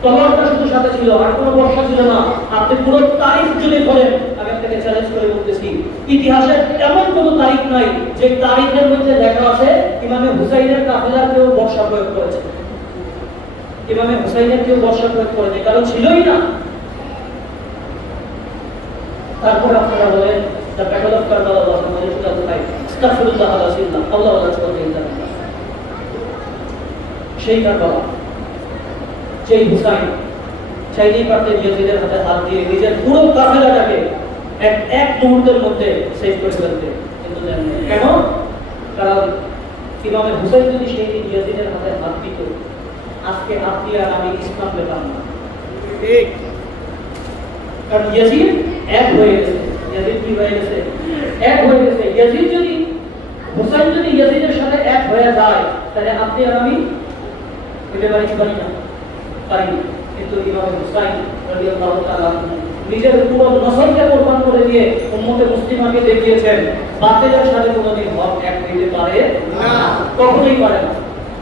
তলোয়ারটা শুধু সাথে ছিল, আর কোনো বর্ষা ছিল না। আপনি পুরো তারিখ যদি বলেন, আমি আপনাকে চ্যালেঞ্জ করে বলতেছি, ইতিহাসের এমন কোনো তারিখ নাই যে তারিখের মধ্যে লেখা আছে ইমামে হুসাইনের কাফেলার কেউ বর্ষা প্রয়োগ করেছে। ইমামে হুসাইনের কেউ বর্ষা প্রয়োগ করেছে, কারণ ছিলই না। তারপর আপনারা বলেন দ্য ব্যাটল অফ কারবালা ওয়াজ আমাদের সুরাত ভাই আস্তাগফিরুল্লাহ আলাইহিল্লাহ, আল্লাহ ওয়াজ করতেন। সেই কারবালা, সেই হুসাইন চাইলেই পারতেন ইয়াজিদের হাতে হাত দিয়ে নিজের পুরো কাফেলাটাকে এক মুহূর্তের মধ্যে শেষ করে ফেলতে, কিন্তু কেন? কারণ ইমামে হুসাইন যদি সেই দিন ইয়াজিদের হাতে হাত দিত, আজকে হাত দিয়ে আর আমি ইসলাম পেতাম না। ঠিক, কারণ ইয়াজিদ এক হয়ে গেছে। ইয়াজিদ কি হয়ে গেছে? এক হয়ে গেছে। ইয়াজিদ যদি, হুসাইন যদি ইয়াজিদের সাথে এক হয়ে যায়, তাহলে আপনি আর আমি পেতে পারি না, পারি। কিন্তু ইমাম হুসাইন রাদিয়াল্লাহু তাআলা নিজের পুরো নসলকে কোরবান করে দিয়ে উম্মতে মুসলিমাকে দেখিয়েছেন বাতিলের সাথে কোনোদিন হক এক হইতে পারে না, কখনোই পারে না।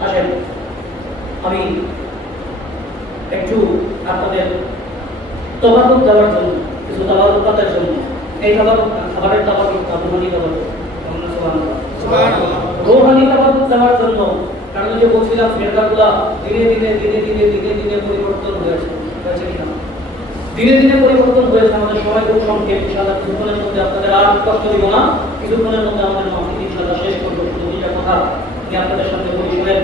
আসেন আমি একটু আপনাদের তবারুক দেওয়ার জন্য, কিছু তবারুক পাতার জন্য, এই খাবারের তবারুক রুহানি তবারুক, রুহানি তবারুক দেওয়ার জন্য। কারণ যে বলছিলাম ফেরকাগুলা ধীরে ধীরে পরিবর্তন হয়েছে কিনা? ধীরে ধীরে পরিবর্তন হয়েছে। আমাদের সময় খুব সংক্ষেপ, ইনশাআল্লাহ কিছুক্ষণের মধ্যে আপনাদের আর কষ্ট দিব না, কিছুক্ষণের মধ্যে আমাদের মাহফিল ইনশাআল্লাহ শেষ করবো। দুইটা কথা আমি আপনাদের সামনে বলি শুনেন।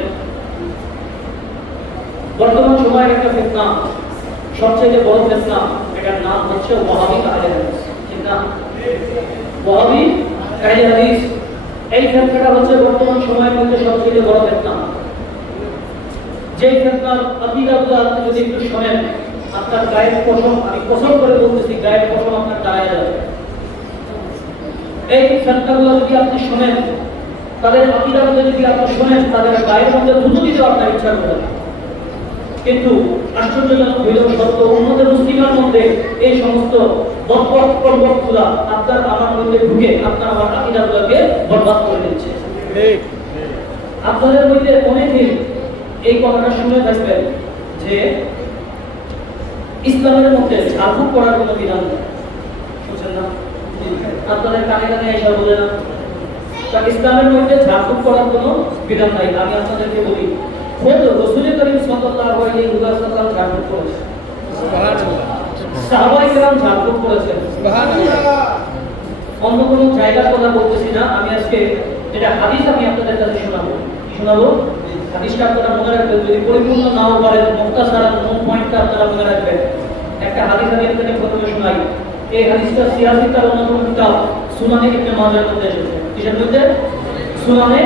বর্তমান সময়ের একটা ফিতনা, সবচেয়ে বড় ফিতনা, এটার নাম হচ্ছে ওয়াহাবি আহলে হাদিস। ঠিক না? ওয়াহাবি আহলে হাদিস, এই ফিতনাটা হচ্ছে বর্তমান সময়ের মধ্যে সবচেয়ে বড় ফিতনা। যে ফিতনার আকীদাগুলো আপনি যদি একটু শুনেন, আপনার গায়ের পশম, আমি কসম করে বলতেছি, গায়ের পশম আপনার দাঁড়ায় যাবে। এই ফিতনাগুলো যদি আপনি শুনেন, তাদের আকীদাগুলো যদি আপনি শুনেন, তাদের গায়ের মধ্যে দ্রুত দিতে আপনার ইচ্ছা করে। কিন্তু আশ্চর্যজনক হইলেও সত্য, উম্মতে মুসলিমের মধ্যে এই সমস্ত বদবক্তগুলা আপনার আমার মধ্যে ঢুকে আপনার আমার আকীদাগুলোকে বরবাদ করে দিচ্ছে। আপনাদের মধ্যে অনেকেই এই কথাটা শুনে থাকবেন যে ইসলামের মধ্যে ঝাড়ফুঁক করার কোনো বিধান নেই। শুনছেন না? আপনাদের কানে কানে এসে বলে না ইসলামের মধ্যে ঝাড়ফুঁক করার কোনো বিধান নাই। আমি আপনাদেরকে বলি, খোদ রাসূল করিম সাল্লাল্লাহু আলাইহি ওয়াসাল্লাম ঝাড়ফুঁক করেছেন, সুবহানাল্লাহ। সাহাবায়ে কেরাম ঝাড়ফুঁক করেছেন, সুবহানাল্লাহ। অন্য কোনো জায়গার কথা বলতেছি না। আমি আজকে যেটা হাদিস আমি আপনাদের কাছে শোনাবো, কি শোনাবো? হাদিসটা আপনারা মনে রাখবেন, যদি পরিপূর্ণ নাও পারেন মুখতাসার কোন পয়েন্টটা আপনারা মনে রাখবেন। একটা হাদিস আমি আপনাদের প্রথমে শোনাই। এই হাদিসটা সিয়াসিতার অন্যতম কিতাব সুনানে ইবনে মাজার মধ্যে এসেছে। কিসের মধ্যে? সুনানে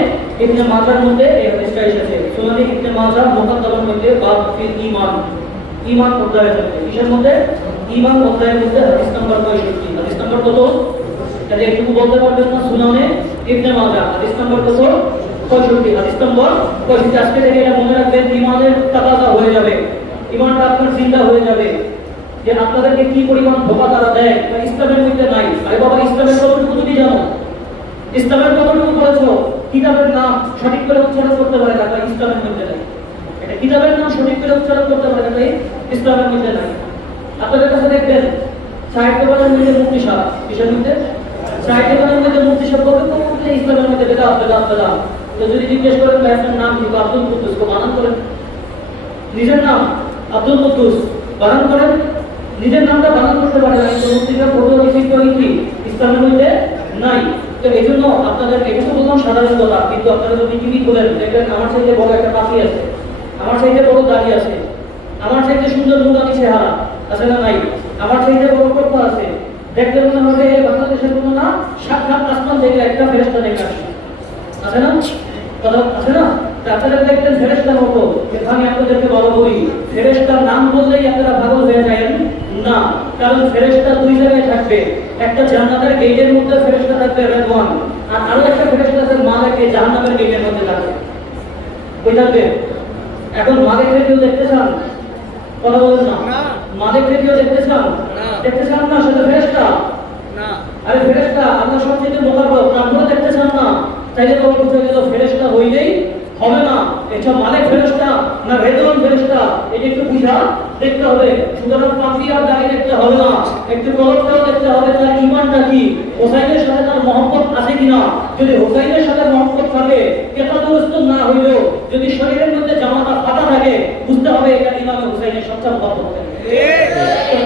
ইবনে মাজার মধ্যে এই হাদিসটা এসেছে। সুনানে ইবনে মাজার মুকাদ্দামার মধ্যে বাব ফিল ঈমান, ঈমান অধ্যায়ের মধ্যে। কিসের মধ্যে? ঈমান অধ্যায়ের মধ্যে হাদিস নাম্বার 65। হাদিস নাম্বার কত? তাহলে একটু বলতে পারবেন না? সুনানে ইবনে মাজাহ হাদিস নাম্বার কত? 65। হাদিস নাম্বার 65। আজকে থেকে এটা মনে রাখবেন, ঈমানের তাকাজা হয়ে যাবে, ঈমানটা আপনার জিন্দা হয়ে যাবে। যে আপনাদেরকে কি পরিমাণ ধোঁকা তারা দেয় ইসলামের মধ্যে নাই। আরে বাবা, ইসলামের কতটুকু যদি জানো, ইসলামের কতটুকু করেছো, কিতাবের নাম সঠিক করে উচ্চারণ করতে পারে না, ইসলামের মধ্যে নাই। এটা কিতাবের নাম সঠিক করে উচ্চারণ করতে পারে না, ইসলামের মধ্যে নাই। আপনাদের কাছে দেখবেন সাহিত্যবাদের মধ্যে মুফতি সাহেব, কিসের মধ্যে? সাহিত্যবাদের মধ্যে মুফতি সাহেব বলবে তো ইসলামের মধ্যে বেদাত বেদাত বেদাত। তো যদি জিজ্ঞেস করেন ভাই আপনার নাম কি? আব্দুল কুদ্দুস। তো বানান করেন নিজের নাম আব্দুল কুদ্দুস, বানান করেন। নিজের নামটা বানান করতে পারে না, কিন্তু মুফতি সাহেব ফটো রিসিভ করে কি ইসলামের মধ্যে নাই। তো এই জন্য আপনাদের এটুকু বললাম সাধারণ কথা, কিন্তু আপনারা যদি টিভি খোলেন দেখবেন আমার চাইতে বড় একটা পাখি আছে, আমার চাইতে বড় দাড়ি আছে, আমার চাইতে সুন্দর নুরানি চেহারা আছে না নাই, আমার চাইতে বড় কথা আছে। দেখবেন মনে হবে বাংলাদেশের কোনো না সাক্ষাৎ আসমান থেকে একটা ফেরেশতা দেখে আসে, আছে না? কথা আছে না? আপনারা দেখবেন ফেরেশতার মতো। কিন্তু আমি আপনাদেরকে বলি, ফেরেশতার নাম বললেই আপনারা পাগল হয়ে যাবেন না। কারণ ফেরেশতা দুই জায়গায় থাকবে। একটা জান্নাতের গেটের মধ্যে ফেরেশতা থাকবে রেদওয়ান, আর আরো একটা ফেরেশতা আছে মালাকে জাহান্নামের গেটের মধ্যে থাকবে। ওই থাকবে। এখন মালিককে কেউ দেখতে চান? কথা বলুন না। মালিককে কেউ দেখতে চান? দেখতে চান না, সেটা ফেরেশতা না। আরে ফেরেশতা আপনার সবচেয়ে মোকাররব, তারপরে দেখতে চান না, তাইলে তো বুঝে গেল ফেরেশতা হইলেই হবে না। এটা মালিক ফেরেশতা না রেদওয়ান ফেরেশতা, এটা একটু বুঝা দেখতে হবে। সুতরাং পাপি আর দাঁড়িয়ে দেখতে হবে না, একটু কলকটাও দেখতে হবে তার ঈমানটা কি, হোসাইনের সাথে তার মহব্বত আছে কিনা। যদি হোসাইনের সাথে মহব্বত থাকে, কেতাদুস্ত না হইলেও যদি শরীরের মধ্যে জামাটা ফাটা থাকে, বুঝতে হবে এটা ইমামে হোসাইনের সবচেয়ে মহব্বত থাকে।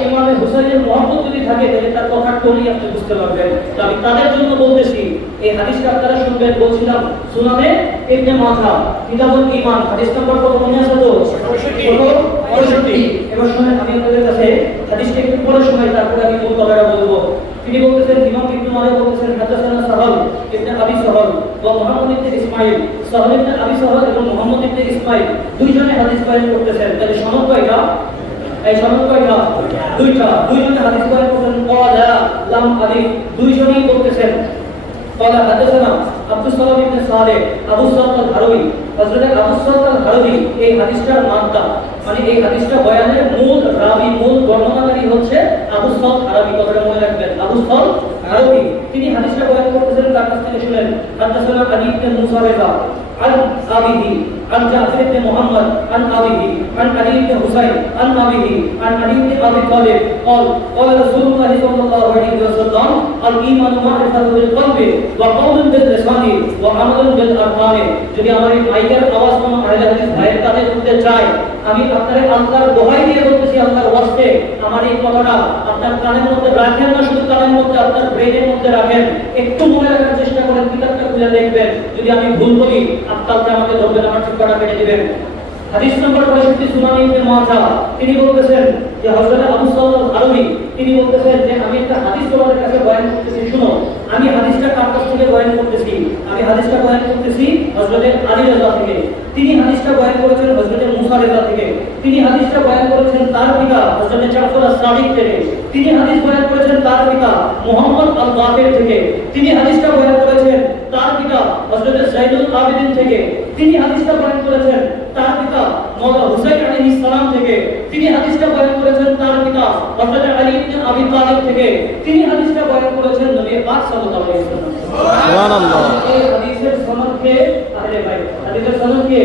ইমামে হোসাইনের মহব্বত যদি থাকে, তাহলে তার কথার টোনই আপনি বুঝতে পারবেন। তো আমি তাদের জন্য বলতেছি, এই হাদিসটা আপনারা শুনবেন। বলছিলাম সুনানে ইবনে মাজাহ কিতাবুল ঈমান হাদিস নাম্বার কত মনে আছে তো? 65। এবার শুনেন, আমি আপনাদের কাছে হাদিসটা একটু পড়ে শোনাই, তারপরে আমি মূল কথাটা বলবো। তিনি বলতেছেন, ইমাম ইবনে মাজাহ বলতেছেন, হাদাসানা সাহাল ইবনে আবি সাহাল ওয়া মুহাম্মদ ইবনে ইসমাঈল। সাহাল ইবনে আবি সাহাল এবং মুহাম্মদ ইবনে ইসমাঈল দুইজনে হাদিস বয়ান করতেছেন। তাহলে সনদ কয়টা? এই সনদ কয়টা? দুইটা। দুইজনে হাদিস বয়ান করতেন। ওয়ালা লাম আলী, দুইজনেই বলতেছেন قال حدثنا عبد السلام بن صالح আবু সালমান আল-হারবি। হযরত আবু সালমান আল-হারবি এই হাদিসটার মানটা, মানে এই হাদিসটা বয়ানের মূল রাবি, মূল বর্ণনাকারী হচ্ছে আবু সালমান আল-হারবি। কথাটা মনে রাখবেন, আবু সালমান আল-হারবি। তিনি হাদিসটা বয়ান করতেছেন, তার কাছ থেকে শুনেন। হাদাসানা আলী ইবনে মুসা عن أبيه عن جعفر بن محمد عن أبيه عن علي بن حسين عن أبيه عن علي بن أبي طالب قال قال رسول الله صلى الله عليه وسلم الإيمان معرفة بالقلب وقول باللسان وعمل بالأركان। যদি আমার এই মাইকের আওয়াজ কোনো আহলে হাদিস ভাইয়ের কাছে শুনতে চাই, আমি আপনাদের আল্লাহর দোহাই দিয়ে বলতেছি, আল্লাহর ওয়াস্তে আমার এই কথাটা আপনার কানের মধ্যে রাখেন না, শুধু কানের মধ্যে, আপনার ব্রেনের মধ্যে রাখেন। একটু মনে রাখার চেষ্টা করেন, কিতাবটা খুলে দেখবেন। যদি আমি ভুল বলি আপনারা আমাকে ধরবেন, আমার ঠিকানা কেটে দিবেন। হাদিস নম্বর 65 সুনান ইবনে মাজাহ। তিনি বলতেছেন যে হযরত আবু সালমান আল-হারবি তিনি বলতেছেন যে আমি একটা হাদিস তোমাদের কাছে বয়ান করতেছি, শুনো। আমি হাদিসটা কার কাছ থেকে বয়ান করতেছি? আমি হাদিসটা বয়ান করতেছি হযরত আলী রাদিয়াল্লাহু থেকে। তিনি হাদিসটা বয়ান করেছেন হযরত মুসা রাদিয়াল্লাহু থেকে। তিনি হাদিসটা বয়ান করেছেন তার পিতা হযরত জাফর আস-সাদিক থেকে। তিনি হাদিস বয়ান করেছেন তার পিতা মুহাম্মদ আল-বাকির থেকে। তিনি হাদিসটা বয়ান করেছেন তার পিতা হযরত যায়দুল আবিদিন থেকে। তিনি হাদিসটা বয়ান করেছেন তার পিতা মাওলানা হুসাইন আলাইহিস সালাম থেকে। তিনি হাদিসটা বয়ান করেছেন তার পিতা হযরত আলী ইবনে আবি তালিব থেকে। তিনি হাদিসটা বয়ান করেছেন নবী পাক সাল্লাল্লাহু আলাইহি ওয়াসাল্লাম। সুবহানাল্লাহ। এই হাদিসের সনদ কে? আহলে বাইত। হাদিসের সনদ কে?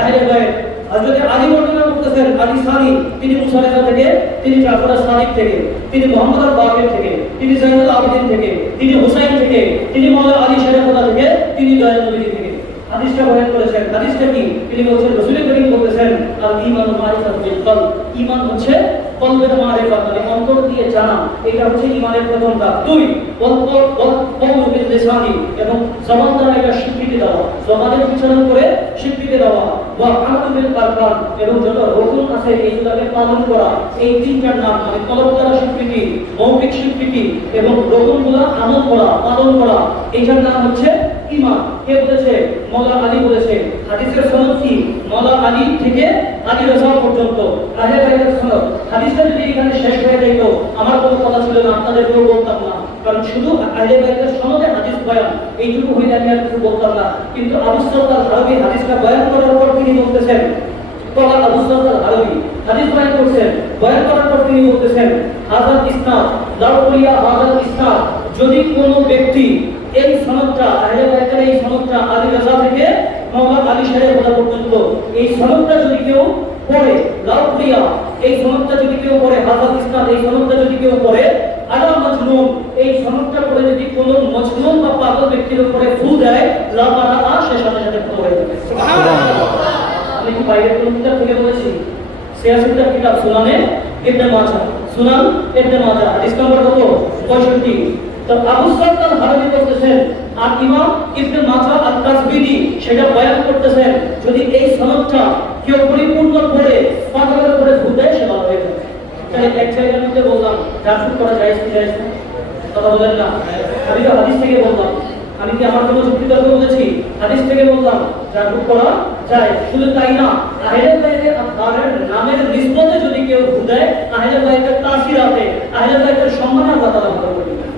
আহলে বাইত। হযরত আলী বর্ণনা করতেছেন আলী সানি, তিনি মুসা রাযা থেকে, তিনি জাফর আস-সাদিক থেকে, তিনি মুহাম্মদ আল-বাকির থেকে, তিনি যায়নুল আবেদিন থেকে, তিনি হুসাইন থেকে, তিনি মাওলানা আলী শরীফুল্লাহ থেকে, তিনি দয়াল নবী থেকে হাদিসটা বয়ান করেছেন। হাদিসটা কি? তিনি বলছেন রাসূল করিম বলেছেন আল ঈমানু মারিফাতুল বিল কলব। ঈমান হচ্ছে কলবের মারিফাত, মানে অন্তর দিয়ে জানা। এটা হচ্ছে ঈমানের প্রথম ধাপ। দুই কওলু বিল লিসানি, এবং জবান দ্বারা এটা স্বীকৃতি দেওয়া, জবানের উচ্চারণ করে স্বীকৃতি দেওয়া। ওয়া আমালু বিল আরকান, এবং যত রুকুন আছে এইগুলোকে পালন করা। এই তিনটার নাম, মানে কলব দ্বারা স্বীকৃতি, মৌখিক স্বীকৃতি এবং রুকুনগুলো আমল করা, পালন করা, এটার নাম হচ্ছে ঈমান। কে বলেছে? মাওলানা আলী বলেছে। হাদিসের সনদ কি? মাওলানা আলী থেকে আলী রাজা পর্যন্ত আহলে বাইতের সনদ। হাদিসটা যদি এখানে শেষ হয়ে যেত আমার কোনো কথা ছিল না, আপনাদেরকেও বলতাম না, কারণ শুধু আহলে বাইতের সনদে হাদিস বয়ান এইটুকু হইলে আমি আর কিছু বলতাম না। কিন্তু আবু সাঈদ আল-হারবি হাদিসটা বয়ান করার পর তিনি বলতেছেন, তখন আবু সাঈদ আল-হারবি হাদিস বয়ান করছেন, বয়ান করার পর তিনি বলতেছেন হাযাল ইসনাদ লাউ কুলিয়া হাযাল ইসনাদ, যদি কোনো ব্যক্তি এই সনদটা আহলে বাইতের এই সনদটা আলী রাজা থেকে মাওলানা আলী শরীফুল্লাহ পর্যন্ত এই সনদটা যদি কেউ পড়ে, লাউ কুলিয়া এই সনদটা যদি কেউ পড়ে, হাযাল ইসনাদ এই সনদটা যদি কেউ পড়ে, আলা মাজনুন এই সনদটা পড়ে যদি কোনো মজনুন বা পাগল ব্যক্তির উপরে ফু দেয়, লা মারা সে সাথে সাথে ফু হয়ে যাবে। সুবহানাল্লাহ। আমি কি বাইরের কোন কিতাব থেকে বলেছি? সিয়াসিতার কিতাব সুনানে ইবনে মাজাহ, সুনান ইবনে মাজাহ, হাদিস নম্বর কত? 65। তো আবু সাঈদ আল-হারবি বলতেছেন আর ইমাম ইবনে মাজাহ আত-তাসবিদি সেটা বয়ান করতেছেন, যদি এই সনদটা কেউ পরিপূর্ণ পড়ে পাগলের উপরে ফু দেয় সে ভালো হয়ে যাবে। তাহলে এক জায়গার মধ্যে বললাম জাফর করা যায় কি যায় না? কথা বলেন না। আমি তো হাদিস থেকে বললাম, আমি কি আমার কোনো যুক্তি তর্ক বলেছি? হাদিস থেকে বললাম জাফর করা যায়। শুধু তাই না, আহলে বাইতের আতহারের নামের নিসবতে যদি কেউ ফু দেয়, আহলে বাইতের তাসিরাতে আহলে বাইতের সম্মানে আল্লাহ তাআলা ভালো করে দিবেন।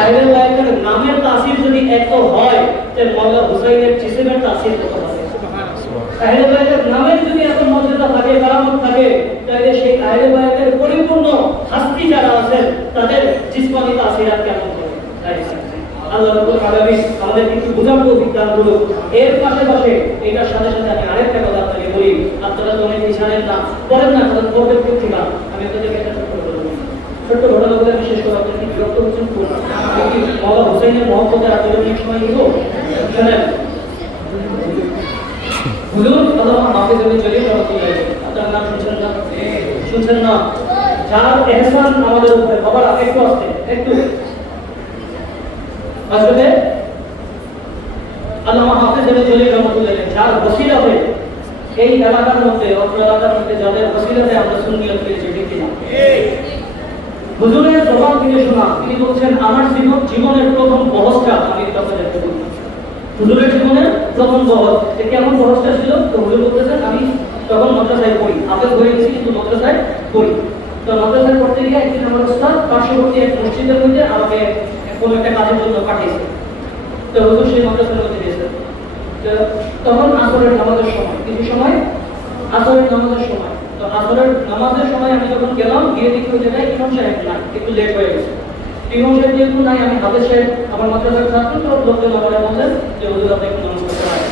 আহলে বাইতের নামের তাসির যদি এত হয়, তাহলে মাওলানা হুসাইনের জিসমের তাসির কত হবে? আহলে বাইতের নামের যদি এত মর্যাদা থাকে, কারামত থাকে, তাহলে সেই আহলে বাইতের পরিপূর্ণ হাস্তি যারা আছেন তাদের জিসমানি তাসিরাত কেমন হবে? আল্লাহ রাব্বুল আলামিন আমাদের একটু বোঝার তৌফিক দান করুন। এর পাশাপাশি এটার সাথে সাথে আমি আরেকটা কথা আপনাকে বলি, আপনারা তো অনেকেই জানেন না, পড়েন না, কারণ পড়বেন কোথা থেকে? আমি আপনাদেরকে একটা ছোট্ট ঘটনা বলে আমি শেষ করব। আপনি বিরক্ত হচ্ছেন কোন? আপনি মাওলানা হুসাইনের মহব্বতের আপনাদের অনেক সময় নিব শুনেন। হুজুর আল্লামা হাফেজ আলী জলিল রাহমাতুল্লাহ, আপনার নাম শুনছেন না? শুনছেন না? যার ইহসান আমাদের উপরে, বাবা একটু আসতে একটু আসলে আল্লামা হাফেজ আলী জলিল রাহমাতুল্লাহ যার ওসিলা হয়ে এই এলাকার মধ্যে, অত্র এলাকার মধ্যে যাদের ওসিলাতে আমরা সুন্নিয়ত পেয়েছি, ঠিক কিনা? হুজুরের জবাব থেকে শোনা, তিনি বলছেন আমার জীবনের প্রথম বহসটা আমি আপনাদেরকে বলি। হুজুরের জীবনের প্রথম বহস, যে কেমন বহসটা ছিল? তো হুজুর বলতেছেন আমি তখন মাদ্রাসায় পড়ি, হাফেজ হয়ে গেছি কিন্তু মাদ্রাসায় পড়ি। তো মাদ্রাসায় পড়তে গিয়ে একদিন আমার ওস্তাদ পার্শ্ববর্তী এক মসজিদের মধ্যে আমাকে কোনো একটা কাজের জন্য পাঠিয়েছে। তো হুজুর সেই মাদ্রাসার মধ্যে গেছেন। তখন আসরের নামাজের সময়, কিছু সময় আসরের নামাজের সময়। তো আসরের নামাজের সময় আমি যখন গেলাম, গিয়ে দেখি ওই জায়গায় ইমাম সাহেব নাই, একটু লেট হয়ে গেছে। ইমাম সাহেব যেহেতু নাই, আমি হাফেজ সাহেব আমার মাদ্রাসার ছাত্র, তো লোকজন আমাকে বললেন যে হুজুর আপনি একটু নামাজ পড়তে পারেন।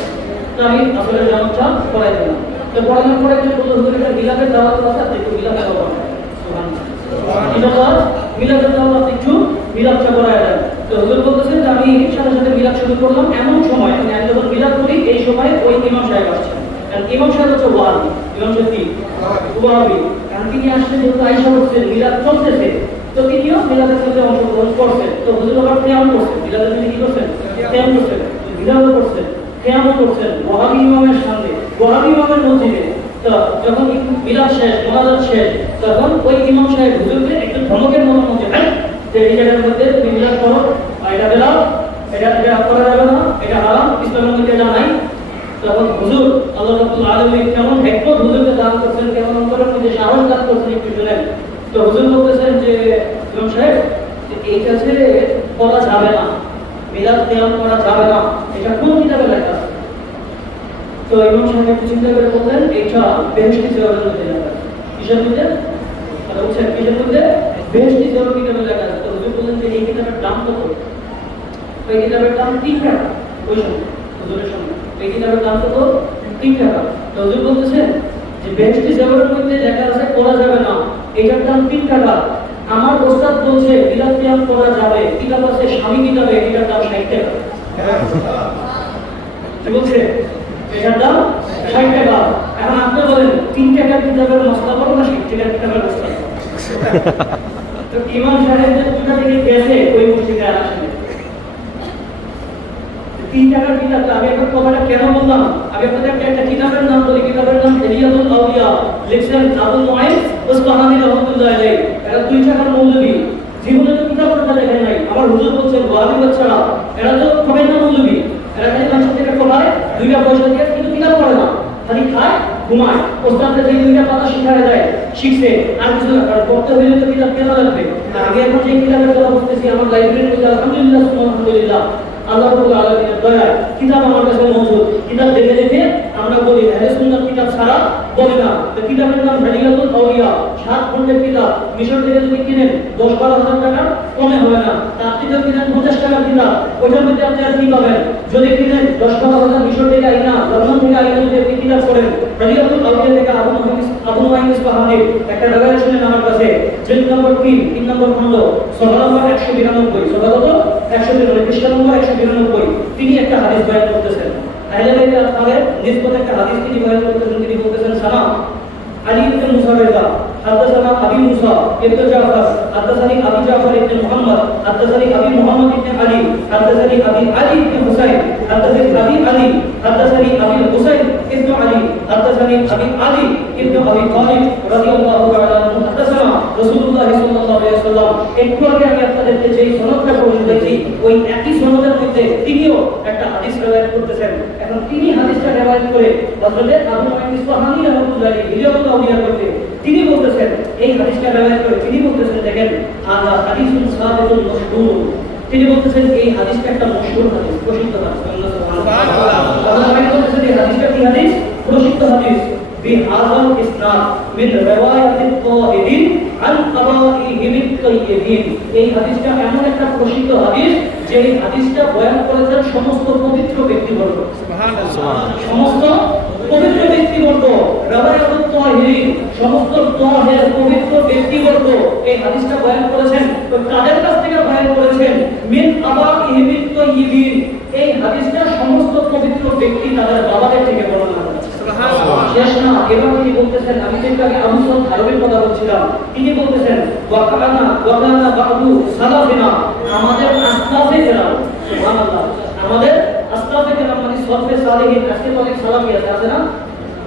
তো আমি আসরের নামাজটা পড়াই দিলাম। তো পড়ানোর পরে একজন বলল হুজুর এটা মিলাদের দাওয়াত আছে, আপনি একটু মিলাদ দাওয়াত করেন। সুবহানাল্লাহ। মিলাদের দাওয়াত আপনি একটু মিলাদটা করায় দেন। তো হুজুর বলতেছেন যে আমি সাথে সাথে মিলাদ শুরু করলাম। এমন সময় আমি যখন মিলাদ করি এই সময় ওই ইমাম সাহেব আসছেন। কারণ ইমাম সাহেব হচ্ছে ওয়াহাবি, ইমাম সাহেব কি ওয়াহাবি, কারণ তিনি আসলে যেহেতু আয়েশা করছেন, মিলাদ চলতেছে, তো তিনিও মিলাদের সাথে অংশগ্রহণ করছেন। তো হুজুর আবার কিয়াম করছেন, মিলাদের সাথে কি করছেন? কিয়াম করছেন, মিলাদও করছেন, কিয়ামও করছেন ওয়াহাবি ইমামের সামনে, ওয়াহাবি ইমামের মসজিদে। তো যখন মিলাদ শেষ, মোনাজাত শেষ, তখন ওই ইমাম সাহেব হুজুরকে একটু ধমকের মতো মধ্যে যে এই জায়গার মধ্যে তুমি মিলাদ করো, এটা বেলাও, এটা করা যাবে না, এটা হারাম, ইসলামের মধ্যে এটা নাই। তখন হুজুর আল্লাহ রাব্বুল আলামিন কেমন হিকমত হুজুরকে দান করছেন, কেমন অন্তরের মধ্যে সাহস দান করছেন, একটু শুনেন। তো হুজুর বলতেছেন যে ইমাম সাহেব এই কাছে করা যাবে না, মিলাদ কিয়াম করা যাবে না, এটা কোন কিতাবে লেখা আছে? তো ইমাম সাহেব একটু চিন্তা করে বললেন এটা বেহেশতি সিরাতের মধ্যে লেখা আছে। কি কিসের মধ্যে? কথা বলছেন কিসের মধ্যে? বেহেশতি জেবর কিতাবে লেখা আছে। তো হুজুর বললেন যে এই কিতাবের দাম কত? এই কিতাবের দাম 3 টাকা। ওই সময় হুজুরের সময় এই কিতাবের দাম কত? 3 টাকা। তো হুজুর বলতেছেন যে বেহেশতি জেবরের মধ্যে লেখা আছে পড়া যাবে না, এটার দাম 3 টাকা। আমার ওস্তাদ বলছে কিতাব কিতাব পড়া যাবে, কিতাব আছে স্বামী কিতাবে, এটার দাম 60 টাকা। কি বলছে? এটার দাম 60 টাকা। এখন আপনি বলেন 3 টাকার কিতাবের মশলা বড় না 60 টাকার কিতাবের মশলা? তো ইমাম সাহেব যে কোথা থেকে গেছে ওই মসজিদে আসেন 3 টাকার কিতাব। আমি একটা কথাটা কেন বললাম, আমি আপনাদের একটা কিতাবের নাম বলি, কিতাবের নাম হিলিয়াতুল আউলিয়া, লিখছেন আবু নুআইম ইসফাহানি রাহমাতুল্লাহ আলাইহি। এরা 2 টাকার মৌলবী, জীবনে তো কিতাব পড়তে দেখেন নাই। আমার হুজুর বলছেন ওয়াহাবি বাচ্চারা এরা তো হবে না মৌলবী, এরা খালি মানুষ থেকে খোলায় 2টা পয়সা দিয়ে, কিন্তু কিতাব পড়ে না, খালি খায় ঘুমায়। ওস্তাদদের যে 2টা পাতা শিখায় দেয়, শিখছে আর কিছু না। কারণ পড়তে হইলে তো কিতাব কেনা লাগবে। আমি এখন যে কিতাবের কথা বলতেছি আমার লাইব্রেরির মধ্যে আলহামদুলিল্লাহ আলহামদুলিল্লাহ আল্লাহ রাব্বুল আলামিনের দয়ায় কিতাব আমার কাছে মওজুদ। কিতাব দেখে দেখে আমরা বলি আহলে সুন্নাত কিতাব ছাড়া বলি না। তো কিতাবের নাম হিলিয়াতুল আউলিয়া, 7 খণ্ডের কিতাব। মিশর থেকে যদি কিনেন 10-12 হাজার টাকা কমে হবে না। আপনি যদি কিনেন 50 টাকার কিতাব, ওইটার মধ্যে আপনি আর কি পাবেন? যদি কিনেন 10-12 হাজার মিশর থেকে আইনা, লন্ডন থেকে আইনা যদি আপনি কিতাব পড়েন হিলিয়াতুল আউলিয়া থেকে আবু নুআইম ইসফাহানি একটা রিওয়ায়াত শুনেন আমার কাছে, জিলদ নম্বর 3 নম্বর খণ্ড, সফা নম্বর 192, সফা কত? 192, পৃষ্ঠা নম্বর 192। তিনি একটা হাদিস বয়ান করতেছেন। আহলে বাইতের আসহাবের নিসবত একটা হাদিস তিনি বয়ান করতেছেন। তিনি বলতেছেন সানা আলী ইবনে মুসা রাযা حدثنا ابي موسى ابن جعفر حدثني ابي جعفر ابن محمد حدثني ابي محمد ابن علي حدثني ابي علي ابن حسين حدثني ابي علي حدثني ابي الحسين ابن علي حدثني ابي علي ابن ابي طالب رضي الله تعالى عنه حدثنا رسول الله صلى الله عليه وسلم। একটু আগে আমি আপনাদেরকে যেই সনদটা পড়ে দিয়েছি ওই একই সনদের মধ্যে তিনিও একটা হাদিস রিওয়ায়াত করতেছেন। এখন তিনি হাদিসটা রিওয়ায়াত করে হযরত আবু নুআইম ইসফাহানি রাহমাতুল্লাহি আলাইহি হিলিয়াতুল আউলিয়া করতে তিনি বলতেছেন, এই হাদিসটা রিওয়ায়াত করে তিনি বলতেছেন দেখেন হাযা হাদিসুন সাবিতুন মাশহুর। তিনি বলতেছেন এই হাদিসটা একটা মশহুর হাদিস, প্রসিদ্ধ হাদিস। সুবহানাল্লাহ। আল্লাহ বলতেছেন এই হাদিসটা কি হাদিস? প্রসিদ্ধ হাদিস। বিহাযাল ইসনাদ মিন রিওয়ায়াতিত তাহিরিন আন আবাইহিম তাইয়িবিন। এই হাদিসটা এমন একটা প্রসিদ্ধ হাদিস যে এই হাদিসটা বয়ান করেছেন সমস্ত পবিত্র ব্যক্তিবর্গ। সুবহানাল্লাহ। সমস্ত পবিত্র ব্যক্তিবর্গ, রিওয়ায়াতুত তাহিরিন, সমস্ত তাহের পবিত্র ব্যক্তিবর্গ এই হাদিসটা বয়ান করেছেন। তো তাদের কাছ থেকে বয়ান করেছেন মিন আবাইহিম তাইয়িবিন। এই হাদিসটা সমস্ত পবিত্র ব্যক্তি তাদের বাবাদের থেকে বর্ণনা করেছেন। সুবহানাল্লাহ। শেষ না, এবার তিনি বলতেছেন, আমি যেটা আগে আবু সাদ আরবির কথা বলছিলাম, তিনি বলতেছেন ওয়াকানা বাদু সালাফিনা, আমাদের আসলাফে কেরাম। সুবহানাল্লাহ। আমাদের আসলাফে কেরাম মানে সলফে সালেহিন। আজকে তো অনেক সালাফি আছে না?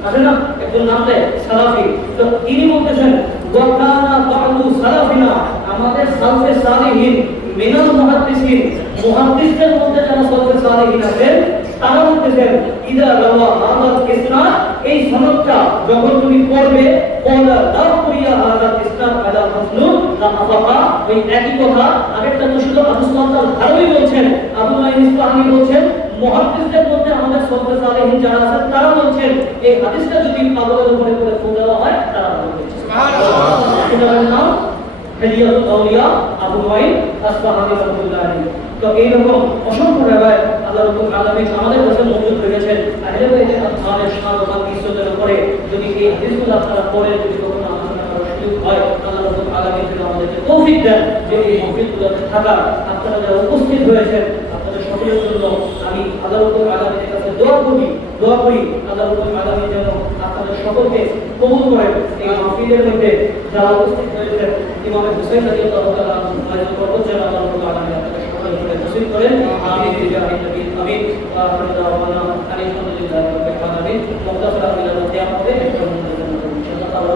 আছে না? একজন নাম দেয় সালাফি। তো তিনি বলতেছেন ওয়াকানা বাদু সালাফিনা, আমাদের সালফে সালেহিন মিনাল মুহাদ্দিসিন, মুহাদ্দিসদের মধ্যে যারা সলফে সালেহিন আছেন তারা বলতেছেন ইদা রাওয়া হাযাল ইসনাদ, এই সনদটা যখন তুমি পড়বে ওয়ালা তাকুরিয়া হাযাল ইসনাদ আলা মাসনুন লা আফাকা। ওই একই কথা আরেকটা মুশকিল আবু সাদ আরবি বলছেন, আবু নুআইম ইসফাহানি বলছেন, মুহাদ্দিসদের মধ্যে আমাদের সলফে সালেহিন যারা আছেন তারা বলছেন এই হাদিসটা যদি পাগলের উপরে করে ফু দেওয়া হয় তারা বলছে। সুবহানাল্লাহ। এটার নাম হিলিয়াতুল আউলিয়া আবু নুআইম ইসফাহানি রাহমাতুল্লাহ আলাইহি। তো এইরকম অসংখ্য রিওয়ায়াত আল্লাহ রাব্বুল আলামিন আমাদের কাছে মওজুদ রেখেছেন। আহলে বাইতের আসহাবের শান ও ইজ্জতের উপরে যদি এই হাদিসগুলো আপনারা পড়ে যদি কখনো আলোচনা করার সুযোগ হয়, আল্লাহ রাব্বুল আলামিন যেন আমাদেরকে তৌফিক দেন যে এই মাহফিলগুলোতে থাকা। আপনারা যারা উপস্থিত হয়েছেন আপনাদের সকলের জন্য আমি আল্লাহ রাব্বুল আলামিনের কাছে দোয়া করি আল্লাহ রাব্বুল আলামিন যেন আপনাদের সকলকে কবুল করেন। এই মাহফিলের মধ্যে যারা উপস্থিত হয়েছেন ইমাম হুসাইন রাদিয়াল্লাহু তাআলা আনহু পর্বত যেন আল্লাহ রাব্বুল আলামিন আপনাদের সকলকে নসিব করেন। আমিন বিজাহি নবী আমিন। ওয়া আখিরু দাওয়ানা আলহামদুলিল্লাহি রাব্বিল আলামিন। মুক্তাসারা মিনাল কিয়ামতে ইনশাআল্লাহ তাআলা